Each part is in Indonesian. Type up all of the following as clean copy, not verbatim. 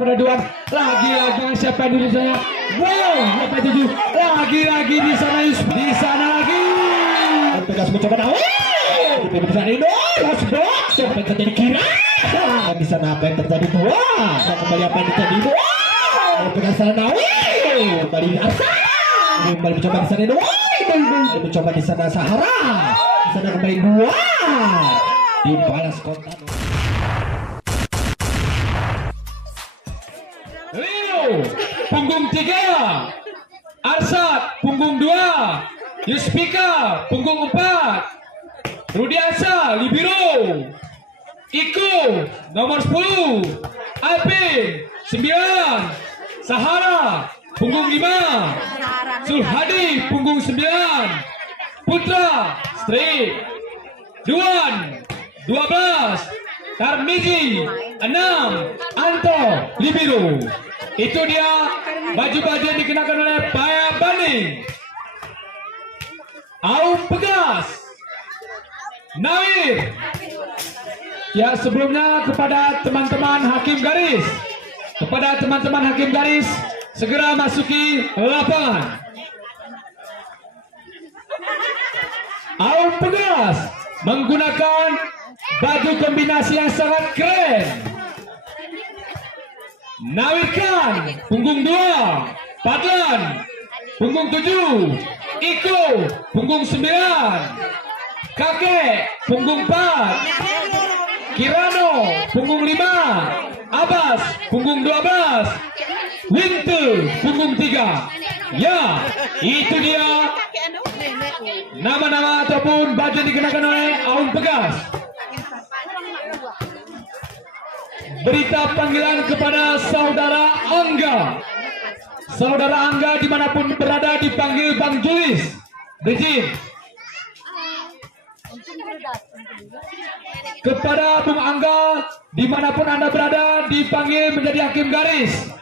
Peraduan lagi-lagi siapa yang di sana? Wow, siapa tujuh? Lagi-lagi di sana, di sana lagi. Tegas mencoba naik. Di sana ini, los box. Siapa yang terjadi kira? Di sana apa yang terjadi dua? Kembali apa yang terjadi dua? Tegas sana naik. Kembali di asal. Kembali mencoba di sana dua. Mencoba di sana Sahara. Di sana kembali dua. Dibalas kontan. Leo, punggung 3. Arsad, punggung 2. Yuspika, punggung 4. Rudi Asa, libero. Iko, nomor 10. Alpin, 9. Sahara, punggung 5. Sulhadi, punggung 9. Putra, straight. Duan, 12. Tarmizi 6, Anto libero. Itu dia baju-baju yang dikenakan oleh Pak Bani. Aum Pegas, Nawir. Ya, sebelumnya kepada teman-teman hakim garis, segera masuki lapangan. Aum Pegas menggunakan baju kombinasi yang sangat keren. Nawirkan punggung 2, Padlan punggung 7, Iko punggung 9, Kakek punggung 4, Kirano punggung 5, Abbas punggung 12, Winter punggung 3. Ya, itu dia nama-nama ataupun baju yang dikenakan oleh Aum Pegas. Berita panggilan kepada saudara Angga. Saudara Angga dimanapun berada dipanggil Bang Julis. Berizin. Kepada Bung Angga dimanapun Anda berada dipanggil menjadi hakim garis.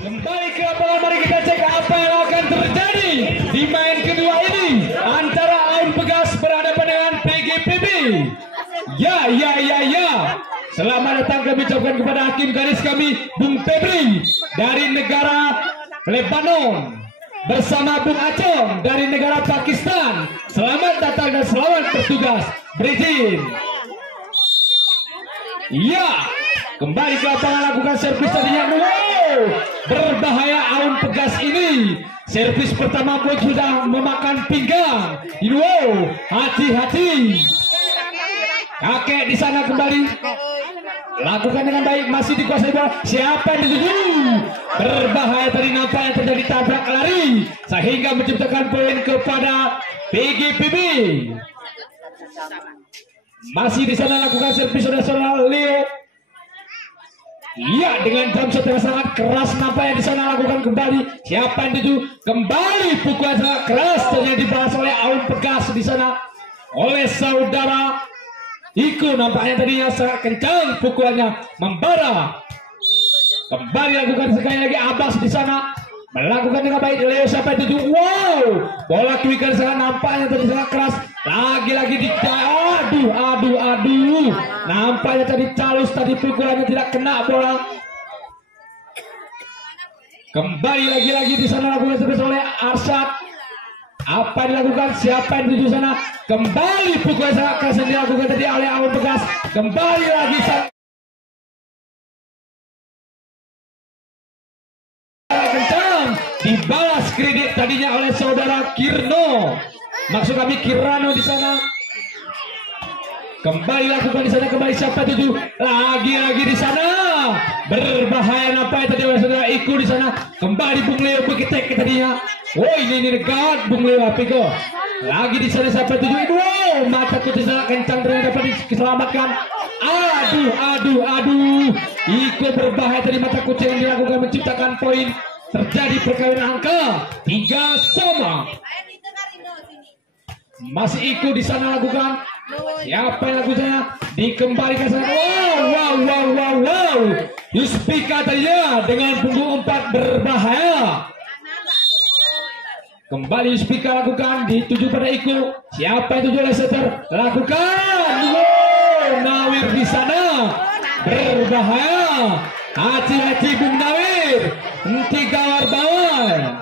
Kembali ke lapangan, mari kita cek apa yang akan terjadi di main kedua ini antara Aum Pegas berhadapan dengan PGPB. Ya. Selamat datang kami ucapkan kepada hakim garis kami Bung Febri dari negara Lebanon bersama Bung Acong dari negara Pakistan. Selamat datang dan selamat bertugas. Berizin. Ya, kembali ke lapangan lakukan servis tadinya. Berbahaya Aum Pegas ini. Servis pertama pun sudah memakan pinggang. Wow, hati-hati. Kakek di sana kembali lakukan dengan baik, masih dikuasai bola. Siapa yang dituju? Berbahaya tadi nampaknya terjadi tabrak lari sehingga menciptakan poin kepada PGPB. Masih di sana lakukan servis saudara Leo. Iya, dengan jam shot yang sangat keras nampaknya di sana lakukan kembali. Siapa yang dituju? Kembali pukulan sangat keras ternyata dibalas oleh Aum Pegas di sana oleh saudara Iko. Nampaknya tadinya sangat kencang pukulannya membara. Kembali lakukan sekali lagi Abbas di sana melakukan dengan baik. Leo siapa itu? Wow, bola kuikan sangat nampaknya tadi sangat keras. Lagi-lagi Aduh. Nampaknya tadi calus, tadi pukulannya tidak kena bola. Kembali lagi-lagi di sana lakukan oleh Arsyad. Apa yang dilakukan? Siapa yang di sana? Kembali pukulan sangat keras yang dilakukan tadi oleh Awan Pegas. Kembali lagi kencang. Dibalas kredit tadinya oleh saudara Kirno. Maksud kami Kirano di sana. Kembali lakukan di sana, kembali siapa tuju? Lagi-lagi di sana. Berbahaya nampaknya tadi oleh saudara Iku di sana. Kembali Bung Leo begitek tadinya. Oh ini dekat Bung Leo Apiko. Lagi di sana siapa tuju? Wow, mata kucing sangat kencang dan dapat diselamatkan. Aduh. Iku berbahaya tadi mata kucing yang dilakukan menciptakan poin. Terjadi perkawinan angka 3-3. Masih Iku di sana lakukan. Siapa yang lakukannya? Dikembalikan sana. Wow. Yuspika tadinya dengan punggung 4 berbahaya. Kembali Yuspika lakukan, dituju pada Iku. Siapa yang tuju oleh setter? Lakukan. Wow, Nawir di sana berbahaya. Hati-hati Bung Nawir. Henti gawar bawah.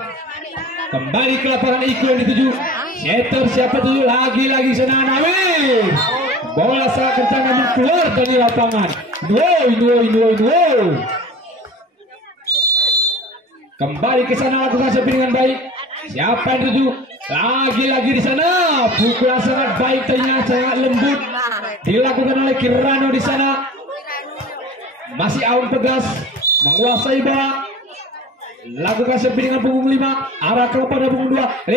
Kembali ke lapangan Iku yang dituju. Setter siapa tuju? Lagi-lagi sana Nawir. Bola sangat kencang namun keluar dari lapangan. Wow. Kembali ke sana lakukan sepi dengan baik. Siapa yang tuju? Lagi-lagi di sana. Pukulan sangat baik ternyata sangat lembut. Dilakukan oleh Kirano di sana. Masih Awan Pegas menguasai bola. Lakukan sepi dengan punggung 5. Arah kepada punggung 2.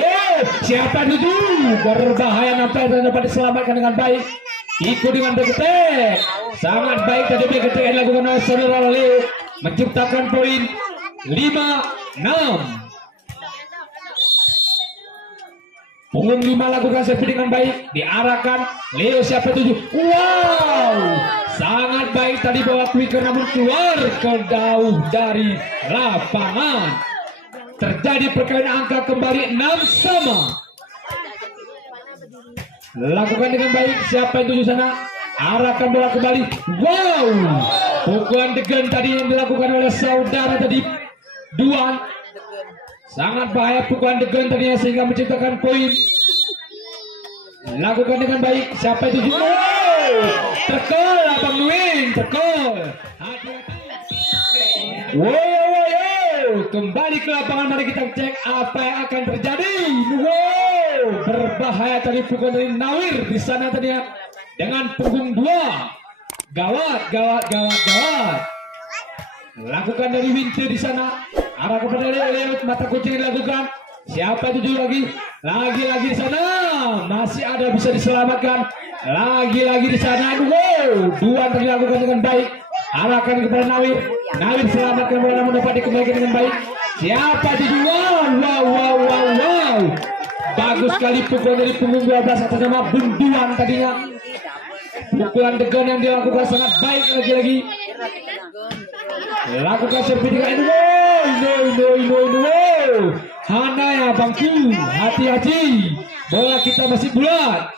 Siapa yang tuju? Berbahaya nampaknya dapat diselamatkan dengan baik. Ikut dengan begetek. Sangat baik tadi begetek yang dilakukan oleh saudara Leo. Menciptakan poin 5-6. Punggung 5 lakukan sepi dengan baik. Diarahkan Leo siapa tuju? Wow, sangat baik tadi bawa quicker namun keluar ke jauh dari lapangan. Terjadi perkawinan angka kembali 6-6. Lakukan dengan baik. Siapa yang tuju sana? Arahkan bola kembali. Wow, pukulan degan tadi yang dilakukan oleh saudara tadi Duan. Sangat bahaya pukulan degan tadinya sehingga menciptakan poin. Lakukan dengan baik. Siapa itu? Wow, tekol Abang Luin, tekol. Wow. Kembali ke lapangan, mari kita cek apa yang akan terjadi. Wow, berbahaya tadi pukulan dari Nawir di sana tadinya dengan punggung 2. Gawat. Lakukan dari Winter di sana. Arah kepada Leo, mata kucing dilakukan. Siapa itu lagi di sana. Masih ada bisa diselamatkan. Lagi di sana. Wow, Duan dilakukan dengan baik. Arahkan kepada Nawir. Nawir selamatkan bola namun dapat dikembalikan dengan baik. Siapa itu Duan? Wow. Bagus sekali pukulan dari punggung 12 atas nama Bung Duan tadinya. Pukulan degan yang dilakukan sangat baik lagi. Lakukan sepi dengan no. Hana ya bangku, hati-hati. Bola kita masih bulat.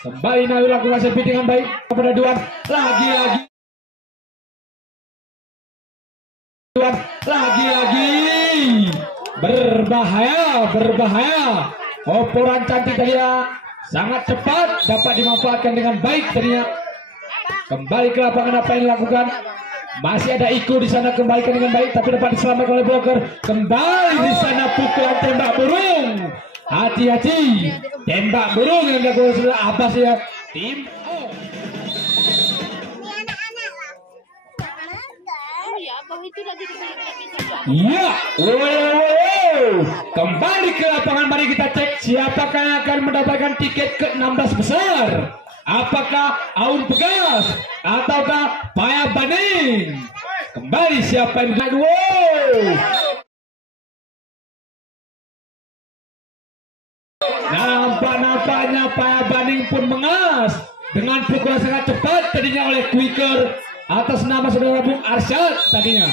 Kembali Nawir lakukan sepi dengan baik kepada Duan. Lagi. Berbahaya. Operan cantik tadi ya. Sangat cepat, dapat dimanfaatkan dengan baik tadinya. Kembali ke lapangan, apa yang dilakukan? Masih ada Iko di sana, kembalikan dengan baik tapi dapat diselamatkan oleh blocker. Kembali di sana pukulan tembak burung. Hati-hati. Tembak burung yang dilakukan sudah Abbas ya. Tim Ya, kembali ke lapangan, mari kita cek siapakah yang akan mendapatkan tiket ke-16 besar. Apakah Aun Pegas ataukah Paya Baning? Kembali siapa yang Nampaknya Paya Baning pun mengas dengan pukulan sangat cepat tadinya oleh quicker atas nama saudara Bung Arsyad tadinya.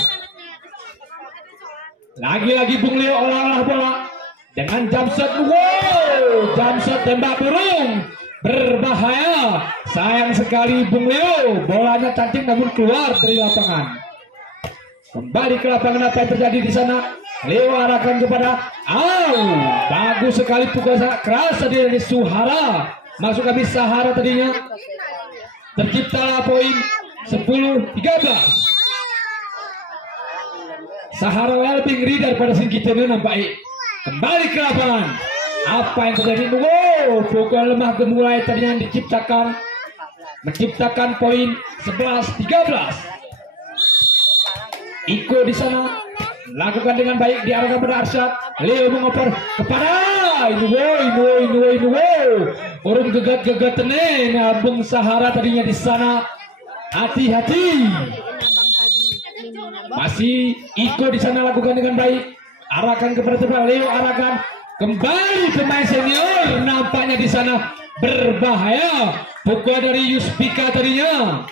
Lagi-lagi Bung Leo olah-olah bola dengan jump shot. Wow, jump shot tembak burung. berbahaya. Sayang sekali Bung Leo, bolanya cantik namun keluar dari lapangan. Kembali ke lapangan, apa yang terjadi di sana? Leo arahkan kepada bagus sekali pukul sangat keras tadi dari Suhara. Masuk habis Sahara tadinya. Terciptalah poin 10-13. Sahara lebih ngeri daripada Singkitenu nampaknya. Kembali ke lapangan. Apa yang terjadi? Pukul lemah gemulai tadinya menciptakan poin 11-13. Iko di sana lakukan dengan baik, diarahkan pada Arsyad. Leo mengoper kepada Inuwo. Orang gegat Bung Sahara tadinya di sana. Hati-hati. Masih Iko di sana lakukan dengan baik. Arahkan kepada tempat Leo, arahkan kembali pemain senior. Nampaknya di sana berbahaya. Pukul dari Yuspika tadinya.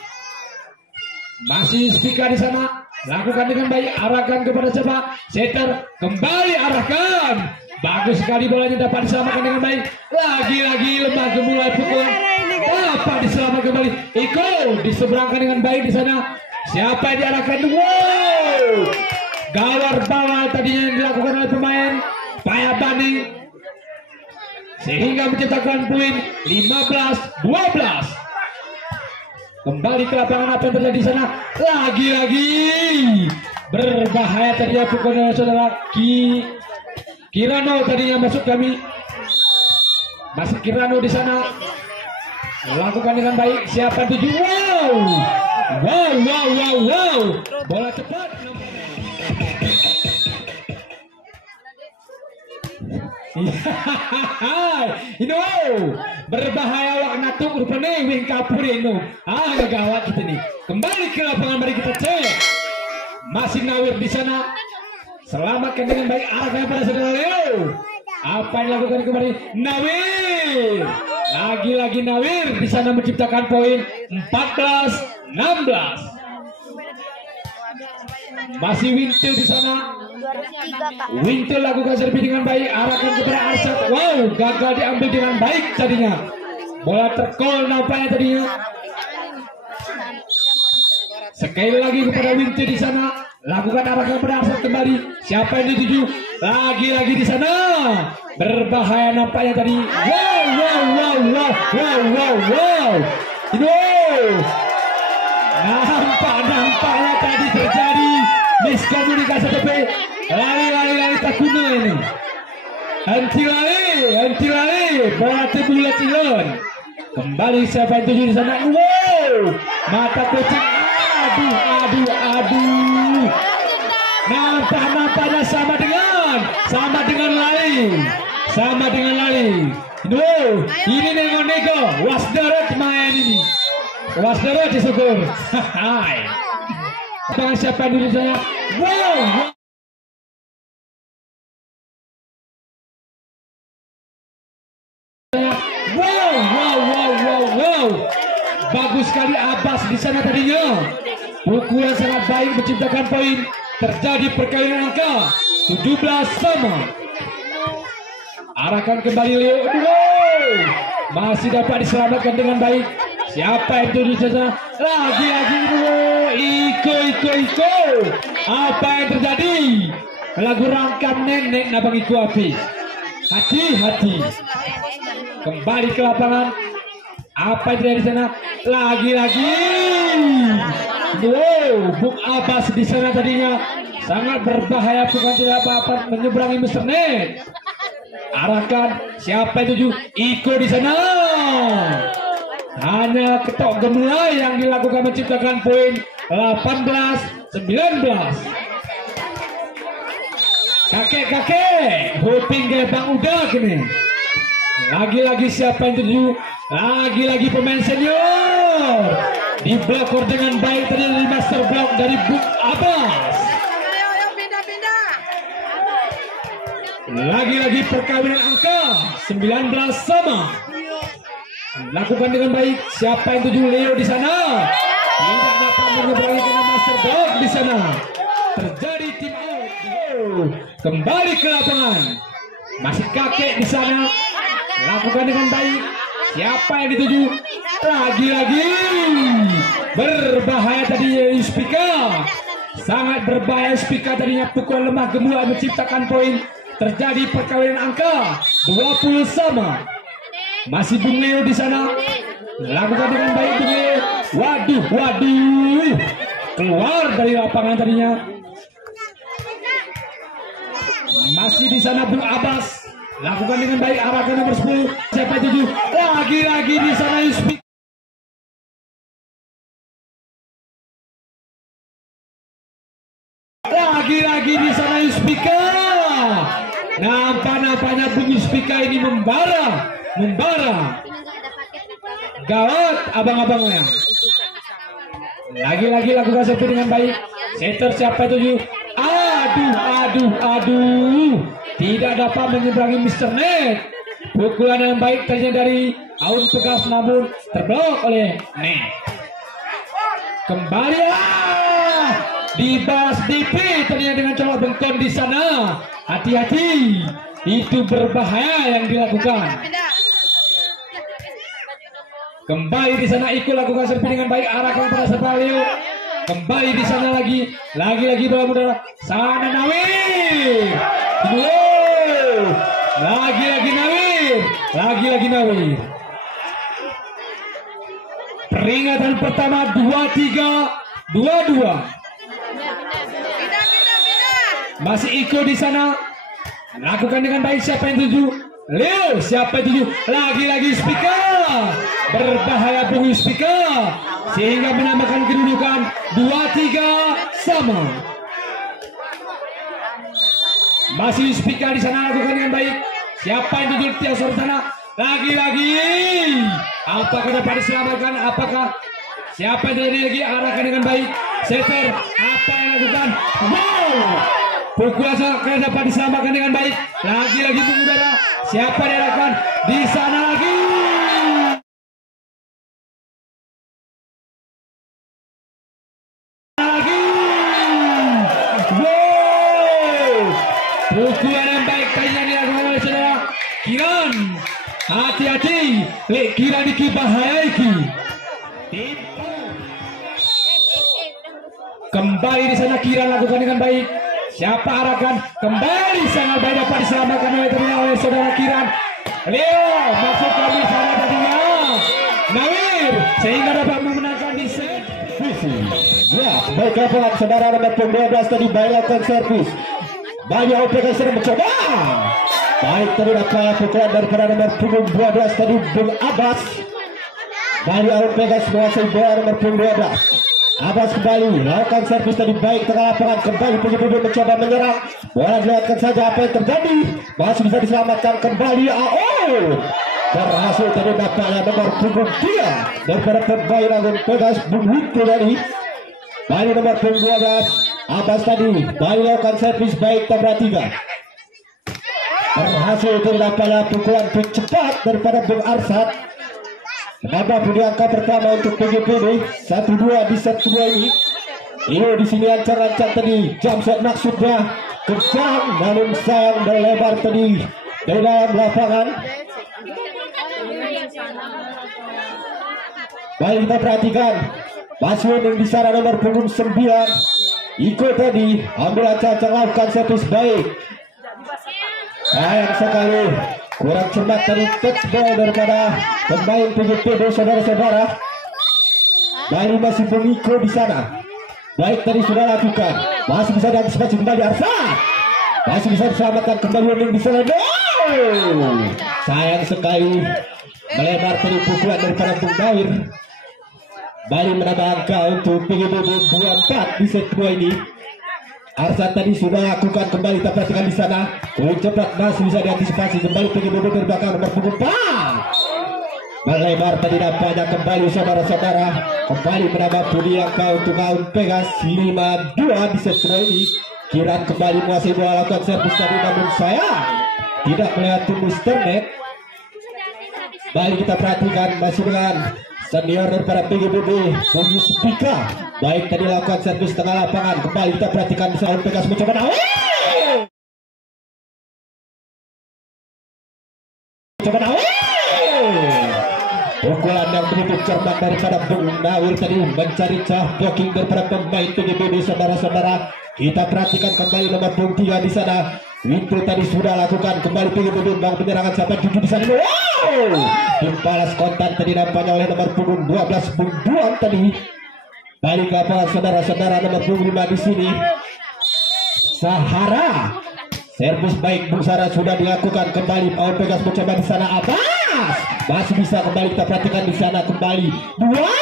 Masih Yuspika di sana. Lakukan dengan baik, arahkan kepada siapa? Setter, kembali arahkan. Bagus sekali bolanya dapat diselamatkan dengan baik. Lagi-lagi lemah gemulai pukul. Dapat diselamatkan kembali. Iko diseberangkan dengan baik di sana. Siapa yang diarahkan? Gawar bawah tadinya yang dilakukan oleh pemain Payabani. Sehingga menciptakan poin 15-12. Kembali ke lapangan, apa yang terjadi di sana? Lagi-lagi berbahaya tadi pukul saudara Kirano tadinya masuk kami. Masih Kirano di sana. Lakukan dengan baik. Siapa yang tuju? Wow. Bola cepat. Ini berbahaya wakna tuh rupanya wing kapur ini. Gawat kita nih. Kembali ke lapangan, mari kita cek. Masih Nawir di sana. Selamatkan dengan baik, arahkan pada saudara Leo. Apa yang dilakukan kembali? Nawir. Lagi-lagi Nawir di sana menciptakan poin 14-16. Masih Wintel di sana. Wintel lakukan servis dengan baik, arahkan kepada Arsyad. Wow, gagal diambil dengan baik tadinya. Bola terkol nampaknya tadinya. Sekali lagi kepada Wintel di sana. Lakukan arahkan kepada Arsyad kembali. Siapa yang dituju? Lagi-lagi di sana. Berbahaya nampaknya tadi. Wow. Nampaknya tadi terjadi miskomunikasi tapi lari takuna ini. Henti lari, bola terbulat cilon. Kembali siapa yang tuju di sana? Wow, mata kucing. Aduh. Nampaknya sama dengan lari. Ini nego. Wasdarat main ini. Wasdarat disyukur. Hai. Bang siapa dulu saya? Wow. Bagus sekali Abbas di sana tadinya. Pukulan sangat baik menciptakan poin. Terjadi perkawinan angka 17-sama. Arahkan kembali Leo. Masih dapat diselamatkan dengan baik. Siapa itu di sana? Lagi-lagi Iko. Apa yang terjadi? Lagu rangkam nenek nabang Iko api. Hati-hati. Kembali ke lapangan. Apa yang terjadi di sana? Lagi-lagi. Bung Abbas di sana tadinya sangat berbahaya, bukan tidak apa-apa menyeberangi Mr. Net. Arahkan siapa itu? Iko di sana. Hanya ketok gemulai yang dilakukan menciptakan poin 18-19. Kakek hoping gebang udah gini. Lagi-lagi siapa yang tuju? Lagi-lagi pemain senior. Diblokor dengan baik tadi dari master block dari Bung Abbas. Lagi-lagi perkawinan angka 19-sama. Lakukan dengan baik. Siapa yang tuju? Leo di sana. Tidak dapat menyeberangi dengan master block di sana. Terjadi tim out. Kembali ke lapangan. Masih kakek di sana. Lakukan dengan baik. Siapa yang dituju? Lagi-lagi berbahaya tadi Spika. Sangat berbahaya Spika tadinya, pukul lemah gemulai menciptakan poin. Terjadi perkawinan angka 20 sama. Masih Bung Leo di sana. Lakukan dengan baik Bung Leo. Waduh, waduh. Keluar dari lapangan tadinya. Masih di sana Bung Abbas. Lakukan dengan baik, arahkan nomor 10. Siapa 7? Lagi-lagi di sana Spika. Lagi-lagi di sana Spika. Nampaknya Bung Spika ini membara. Gawat abang-abangnya. Lagi-lagi lakukan servis dengan baik. Setter siapa 7? Aduh. Tidak dapat menyeberangi Mr. Net. Pukulan yang baik ternyata dari Aun Pegas, namun terblok oleh Net. Kembali dibas DP ternyata dengan colok bengkon di sana. Hati-hati, itu berbahaya yang dilakukan. Kembali di sana Iko lakukan servis dengan baik, arahkan pada Sebalio. Kembali di sana lagi bola muda. Sana Nawir. Lagi-lagi Nawir. Peringatan pertama 2-3, 2-2. Masih Iko di sana. Lakukan dengan baik, siapa yang 7? Leo, siapa yang 7? Lagi-lagi Spika. Berbahaya Bung Spika. Sehingga menambahkan kedudukan 2-3 sama. Masih Spika di sana, lakukan dengan baik. Siapa yang 7? Tiasor di sana. Lagi-lagi. Apakah dapat diselamatkan? Apakah siapa yang terjadi lagi? Arahkan dengan baik. Setter, apa yang lakukan? Wow. Pukulan akan dapat diselamatkan dengan baik. Lagi-lagi mengudara. Siapa yang diarahkan? Di sana lagi. Pukulan yang baik tadinya dilakukan oleh saudara Kiran. Hati-hati, Lek Kiran iki bahaya iki. Kembali di sana Kiran lakukan dengan baik. Siapa arahkan? Kembali sangat baik dapat diselamatkan oleh saudara Kiran. Leo masukkan di sana tadinya Nawir sehingga dapat memenangkan di set. Ya, baik lapangan saudara nomor 12 tadi baik lakukan servis. Banyak OPK sedang mencoba. Baik tadi dapat pukulan daripada nomor punggung 12 tadi Bung Abbas. Banyak OPK menguasai bola nomor punggung 12. Abbas kembali lakukan servis tadi baik tengah lapangan, kembali punggung mencoba menyerang. Bola dilewatkan saja, apa yang terjadi? Masih bisa diselamatkan kembali AO. Berhasil tadi dapatnya nomor punggung 3 daripada pemain Agung Pegas Bung Wiko tadi. Baik nomor punggung 12 Abbas tadi baik lakukan servis baik tabrak 3. Berhasil terdapatlah pukulan cepat daripada Bung Arsad. Menambah di angka pertama untuk PGPD 1-2 di set kedua ini. Ini di sini ancang-ancang tadi jam set maksudnya kencang, namun sayang dan lebar tadi dari dalam lapangan. Baik kita perhatikan Baswedan yang di sana nomor punggung 9 ikut tadi ambil acak-acak lakukan servis baik. Sayang sekali kurang cermat dari touch ball daripada pemain PGPD saudara-saudara. Baik masih mengikut di sana. Baik tadi sudah lakukan, masih bisa diantisipasi kembali Arsad. Masih bisa diselamatkan kembali yang di sana. Sayang sekali melebar tadi pukulan daripada Bung Dawir. Bali menambah angka untuk PGPD 24 di set 2 ini. Arsad tadi sudah lakukan kembali, kita perhatikan di sana. Cepat masih bisa diantisipasi kembali PGPD terbakar nomor punggung 4. Melebar tadi nampaknya kembali saudara-saudara. Kembali menambah budi angka untuk Aun Pegas 5-2 di set 2 ini. Kiran kembali menguasai bola lakukan servis tadi, namun sayang tidak melewati Mr. Net. Baik kita perhatikan masih dengan senior daripada PGPD Bung Spika. Baik tadi lakukan servis tengah lapangan. Kembali kita perhatikan bisa Aun Pegas mencoba pukulan yang begitu cermat daripada Bung Nawir tadi mencari celah blocking daripada pemain PGPB. Saudara-saudara, kita perhatikan kembali nomor punggung 3 di sana. Itu tadi sudah lakukan kembali PGPB bang penyerangan sampai 7 di sana. Wow! Dibalas kontan tadi nampaknya oleh nomor punggung 12 Bung Duan tadi. Balik ke lapangan saudara-saudara, nomor punggung 5 di sini. Sahara. Servis baik Bung Sara sudah dilakukan kembali. Paul Pegas mencoba di sana. Abbas masih bisa kembali, kita perhatikan di sana kembali. Dua.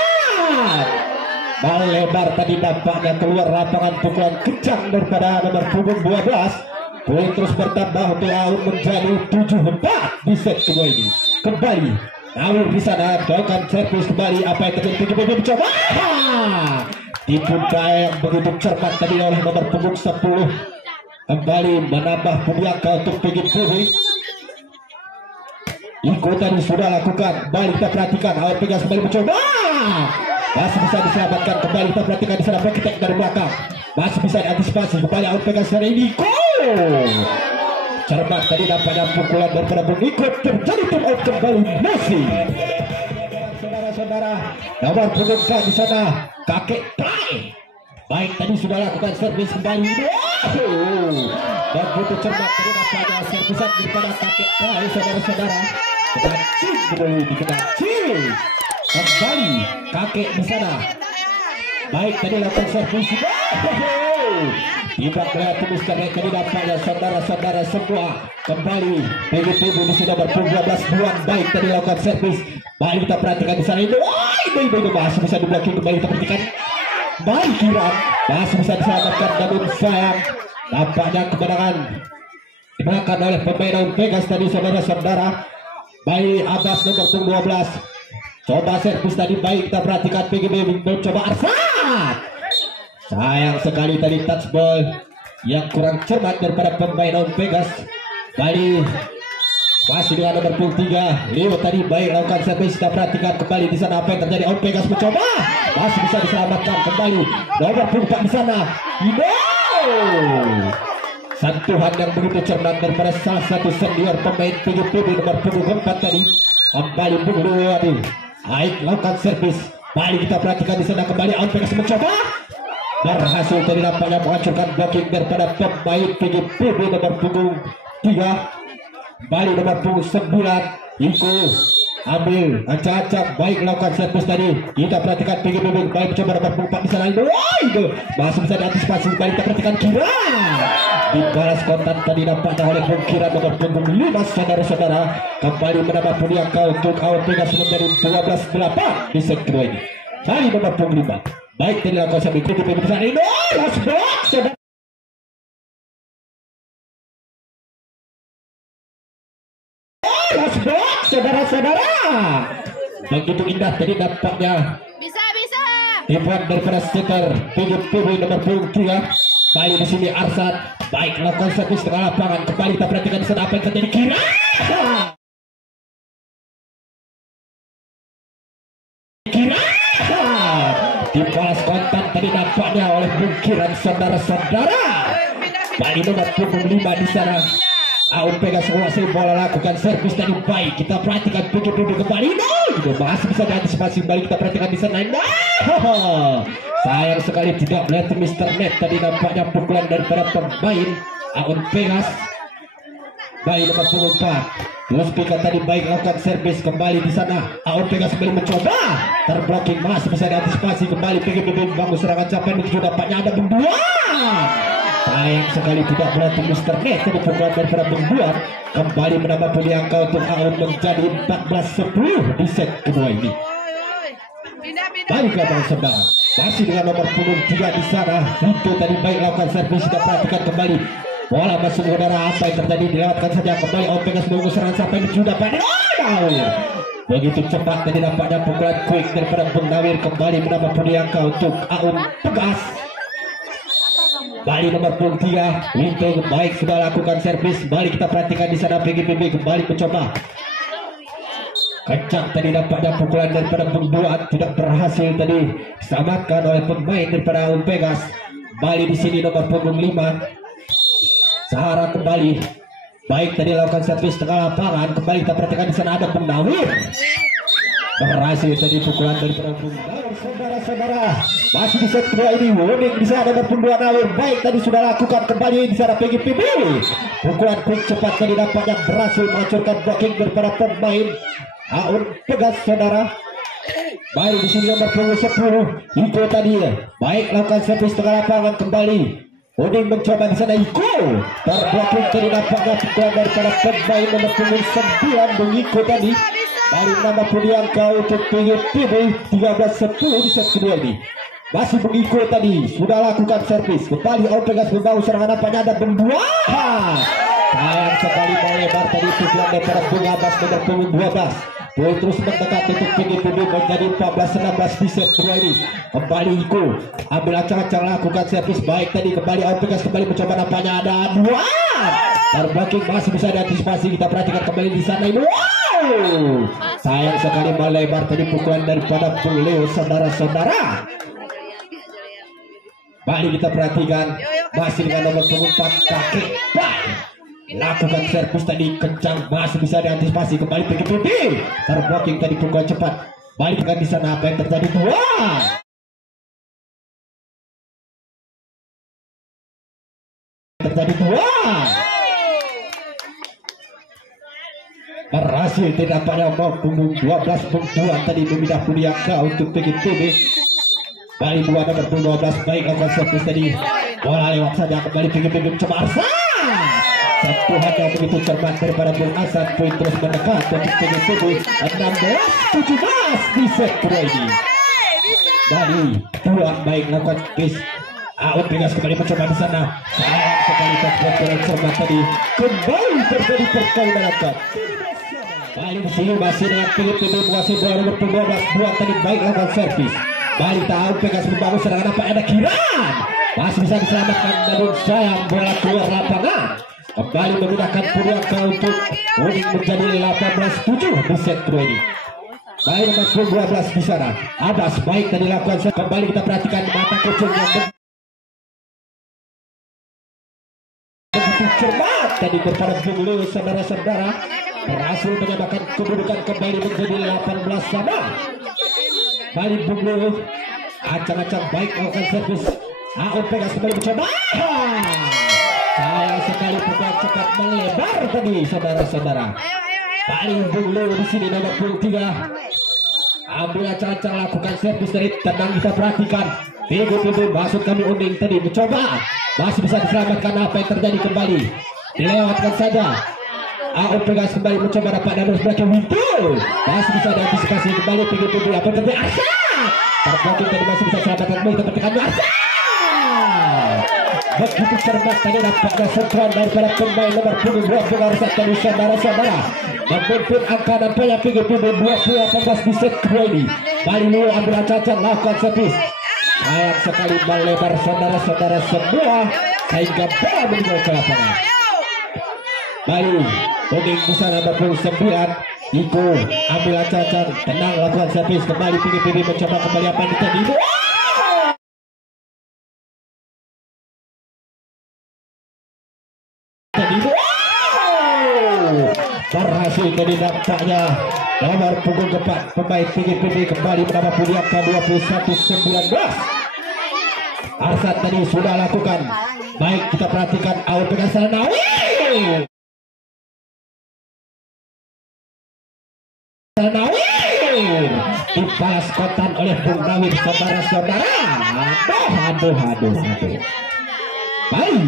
Bal lebar tadi dampaknya keluar lapangan, pukulan kencang daripada nomor punggung 12. Poin terus bertambah untuk Aun menjadi 7-4 di set kedua ini. Kembali Nawir di sana melakukan servis kembali. Apa yang terjadi? PGPB mencoba dipunca yang begitu cermat tadi oleh nomor punggung 10. Kembali menambah pembiaka untuk PGPB. Iko tadi sudah lakukan. Kembali kita perhatikan. Awal Pegas kembali mencoba. Masih bisa diselamatkan. Kembali kita perhatikan di sana. Back attack dari belakang. Masih bisa diantisipasi. Kembali Awal Pegas dari Iko. Cermat tadi dampaknya pukulan daripada Bung Iko. Terjadi turn out kembali Messi. Saudara-saudara, nomor punggung 4 di sana. Kakek Tai. Baik, tadi sudah lakukan servis kembali. Begitu cermat tadi dampaknya servisan daripada kakek Tai. Saudara-saudara, kedancing kembali dikedancing. Kembali kakek di sana. Baik, tadi lakukan servis. Tidak melihat tulis kakek tadi dampaknya saudara-saudara semua. Kembali PGPB di sini berpunggung 12 bulan. Baik, tadi lakukan servis. Baik, kita perhatikan di sana. Ini masih bisa diblokir. Kembali kita perhatikan. Baik, Kiran masih bisa diselamatkan. Namun sayang, nampaknya kemenangan dimenangkan oleh pemain Daun Pegas tadi saudara-saudara. Baik, Abbas nomor punggung 12 coba servis tadi. Baik, kita perhatikan PGB mencoba Arsat. Sayang sekali tadi touch ball yang kurang cermat daripada pemain Daun Pegas. Baik, masih dengan nomor punggung 3 Leo tadi. Baik, lakukan servis. Kita perhatikan kembali di sana apa yang terjadi. Daun Pegas mencoba, masih bisa diselamatkan. Kembali nomor punggung 4 di sana. Sentuhan yang begitu cermat daripada salah satu senior pemain PGPB nomor punggung 4 tadi. Kembali Bung Leo tadi. Baik, lakukan servis. Baik, kita perhatikan di sana kembali. Daun Pegas mencoba, berhasil tadi nampaknya menghancurkan blocking daripada pemain PGPB nomor punggung 3. Balik nomor punggung 9 Iko ambil acak-acak. Baik, lakukan servis tadi. Kita perhatikan PGPB baik mencoba nomor punggung 4 di sana. Itu masih bisa diantisipasi. Baik, kita perhatikan Kira. Dibalas kontan tadi nampaknya oleh Bung Kira nomor punggung 5 saudara-saudara. Kembali menambah puniaka untuk Awal Pegas menjadi 12-8 di set kedua ini. Kali nomor punggung 5. Baik, tadi lakukan servis PGPB di sana. Saudara. Saudara-saudara, begitu indah tadi nampaknya. Bisa. Dibuat daripada setter PGPB nomor punggung 3. Baik, di sini Arsat. Baik, lakukan servis tengah lapangan. Kembali kita perhatikan di sana apa yang terjadi. Kira. Dibalas kontan tadi nampaknya oleh Bung Kiran saudara-saudara. Baik, nomor punggung 5 di sana. Aun Pegas menguasai bola, lakukan servis tadi. Baik, kita perhatikan PGPB kembali. Masih bisa diantisipasi. Kembali kita perhatikan di sana. Sayang sekali tidak melihat Mr. Net tadi nampaknya pukulan daripada pemain Aun Pegas. Baik, nomor punggung 4 Luspika tadi. Baik, lakukan servis kembali di sana. Aun Pegas kembali mencoba, terblocking, masih bisa diantisipasi. Kembali PGPB bangun serangan capek menuju dapatnya ada Bung Duan. Sayang sekali tidak berarti Mr. Net tadi pukulan daripada Bung Duan. Kembali menambah puniaka untuk Aun menjadi 14-10 di set kedua ini. Baik, lapangan saudara, masih dengan nomor punggung 3 di sana. Itu tadi baik, lakukan servis. Kita perhatikan kembali bola masuk ke udara. Apa yang terjadi? Dilewatkan saja. Kembali Aun Pegas menunggu serangan sampai menuju dapat. Begitu cepat tadi nampaknya pukulan quick daripada Bung Nawir. Kembali menambah puniaka untuk Aun Pegas. Bali nomor punggung 3 Winter baik sudah lakukan servis. Balik kita perhatikan di sana PGPB kembali mencoba kencang tadi nampaknya pukulan daripada Bung Duan tidak berhasil tadi diselamatkan oleh pemain daripada Aun Pegas. Bali di sini nomor punggung 5 Sahara kembali. Baik, tadi lakukan servis tengah lapangan. Kembali kita perhatikan di sana ada Bung Nawir. berhasil tadi pukulan dari penonton. Saudara-saudara, masih di set kedua ini warning di sana nomor punggung Nawir. Baik tadi sudah lakukan kembali di sana PGPB. Pukulan quick cepat tadi nampaknya berhasil menghancurkan blocking daripada pemain Aun Pegas saudara. Baik di sini nomor punggung 10 Iko tadi. Baik lakukan servis tengah lapangan kembali. Odin mencoba di sana Iko terblocking tadi nampaknya pukulan daripada pemain nomor punggung 9 Bung Iko tadi. Baru nama pilihan kau untuk PGPB 13-10 di set kedua ini. Masih mengikut tadi sudah lakukan servis kembali Aun Pegas membawa serangan nampaknya ada berdua. Sayang sekali melebar tadi pukulan daripada Bung Abbas nomor punggung 12. Boy terus mendekat untuk PGPB menjadi 14-16 di set kedua ini. Kembali Iko ambil acak-acak lakukan servis baik tadi kembali Aun Pegas kembali mencoba nampaknya ada dua. Terbloking masih bisa diantisipasi kita perhatikan kembali di sana ini. Sayang sekali melebar tadi pukulan daripada Bung Leo saudara-saudara. Balik kita perhatikan masih dengan nomor punggung 4 kakek lakukan servis tadi kencang masih bisa diantisipasi kembali PGPB terblocking tadi pukulan cepat balik di sana apa yang terjadi dua berhasil tidak pada punggung 12 pungguan tadi memindah Pudiaka untuk PGPB. Balik dua nomor punggung 12 baik lakukan servis tadi bola lewat saja kembali PGPB mencoba Arsa. Satu hanya begitu cermat daripada Bung Asad poin terus mendekat untuk PGPB 16-17 di set kedua ini. Dari dua baik lakukan servis Aun Pegas kembali mencoba di sana. Sayang sekali terblokir cermat tadi kembali terjadi perkaulan. Balik di sini masih dengan PGPB menguasai bola nomor 12 buat tadi baik lakukan servis. Balik Aun Pegas membangun serangan apa ada Kiran masih bisa diselamatkan namun sayang bola keluar lapangan. Kembali menggunakan Pudiaka untuk winning menjadi 18-7 di set kedua ini. Baik nomor 12 di sana. Abbas baik tadi lakukan kembali kita perhatikan mata kucing yang begitu cermat tadi kepada Bung Leo saudara-saudara berhasil menyamakan kedudukan kembali menjadi 18 sama. Balik Bung Leo acang-acang baik lakukan servis Aun Pegas kembali mencoba. Sayang sekali pukulan cepat melebar tadi saudara-saudara. Paling Bung Leo di sini nomor 23 ambil acang-acang lakukan servis dari tenang kita perhatikan PGPB masuk kami unding tadi mencoba masih bisa diselamatkan apa yang terjadi kembali dilewatkan saja. Aun Pegas kembali mencoba dapat dan sebagai window masih bisa diantisipasi kembali PGPB apa yang terjadi Arsa terblokir tadi masih bisa selamatkan kembali kita perhatikan Arsa. Begitu cermat tadi nampaknya sentuhan daripada pemain nomor punggung 2 Arsa tadi saudara-saudara memimpin angka nampaknya PGPB 20-18 di set kedua ini. Bali Luo ambil acak-acak lakukan servis sayang sekali melebar saudara-saudara semua sehingga bola meninggal ke lapangan. Bali kuning di sana nomor punggung 9 Iko ambil acak-acak tenang lakukan servis kembali PGPB mencoba kembali apa yang terjadi. Berhasil tadi nampaknya nomor punggung 4 pemain PGPB kembali menambah Pudiaka 21-19. Arsad tadi sudah lakukan baik kita perhatikan Aun Pegas Nawir dibalas kontan oleh Bung Nawir saudara-saudara. Aduh. Baik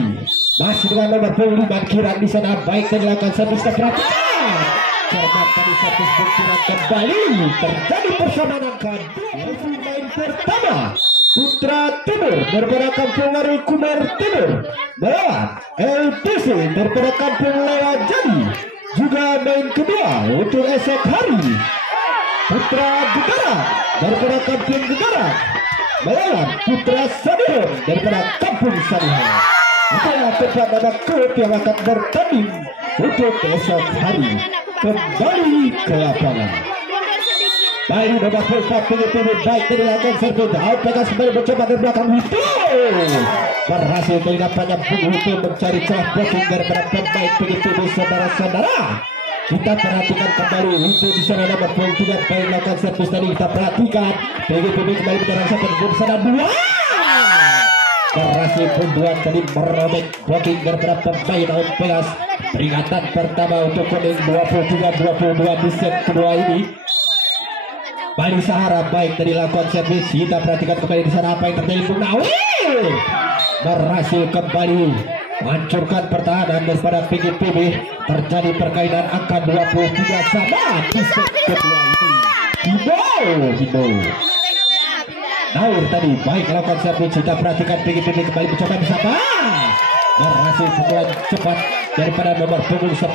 masih dengan nomor punggung 5 Kiran di sana baik dan dilakukan servis perhatikan cermat tadi servis Kiran kembali terjadi persamaan angka. Pemain pertama Putra Timur daripada Kampung Waru Kumar Timur melawan LTC daripada Kampung Lewa Jadi. Juga main kedua untuk esok hari Putra Gegara daripada Kampung Gegara melawan Putra Sanihon daripada Kampung Sanihon. Itulah tempat nama klub yang akan bertanding untuk esok hari kembali ke lapangan. Baik nomor 4 PGPB baik dari lakukan servis Aun Pegas kembali mencoba dari belakang itu berhasil dari nampaknya Bung Hutu mencari celah blocking daripada pemain PGPB saudara-saudara. Kita perhatikan kembali untuk di sana nomor 3 baik lakukan servis tadi kita perhatikan. PGPB kembali menyerang satu di sana 2. Berhasil punduan tadi merobek blocking daripada pemain Aun Pegas. Peringatan pertama untuk kuning 23-22 di set kedua ini. Bali Sahara baik tadi lakukan servis. Kita perhatikan kembali di sana apa yang terjadi. Bung Nawir berhasil kembali hancurkan pertahanan daripada PGPB. Terjadi perkainan angka 23 sama di set kedua ini. Hino Nawir tadi baik lakukan servis. Kita perhatikan PGPB kembali mencoba di sana. Berhasil pukulan cepat daripada nomor punggung 10.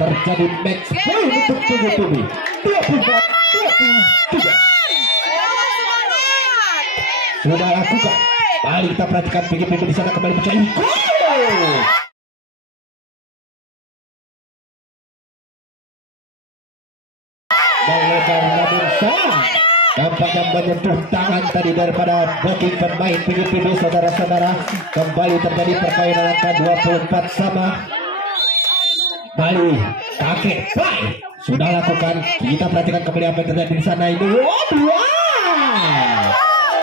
Terjadi match point untuk PGPB 24-23. Sudah lakukan. Balik kita perhatikan PGPB di sana kembali mencari gol. Melebar namun sayang. Nampaknya menyentuh tangan tadi daripada blocking pemain PGPB. Saudara-saudara, kembali terjadi perkainan angka 24 sama. Bali kakek baik sudah lakukan. Kita perhatikan kembali apa yang terjadi di sana ini.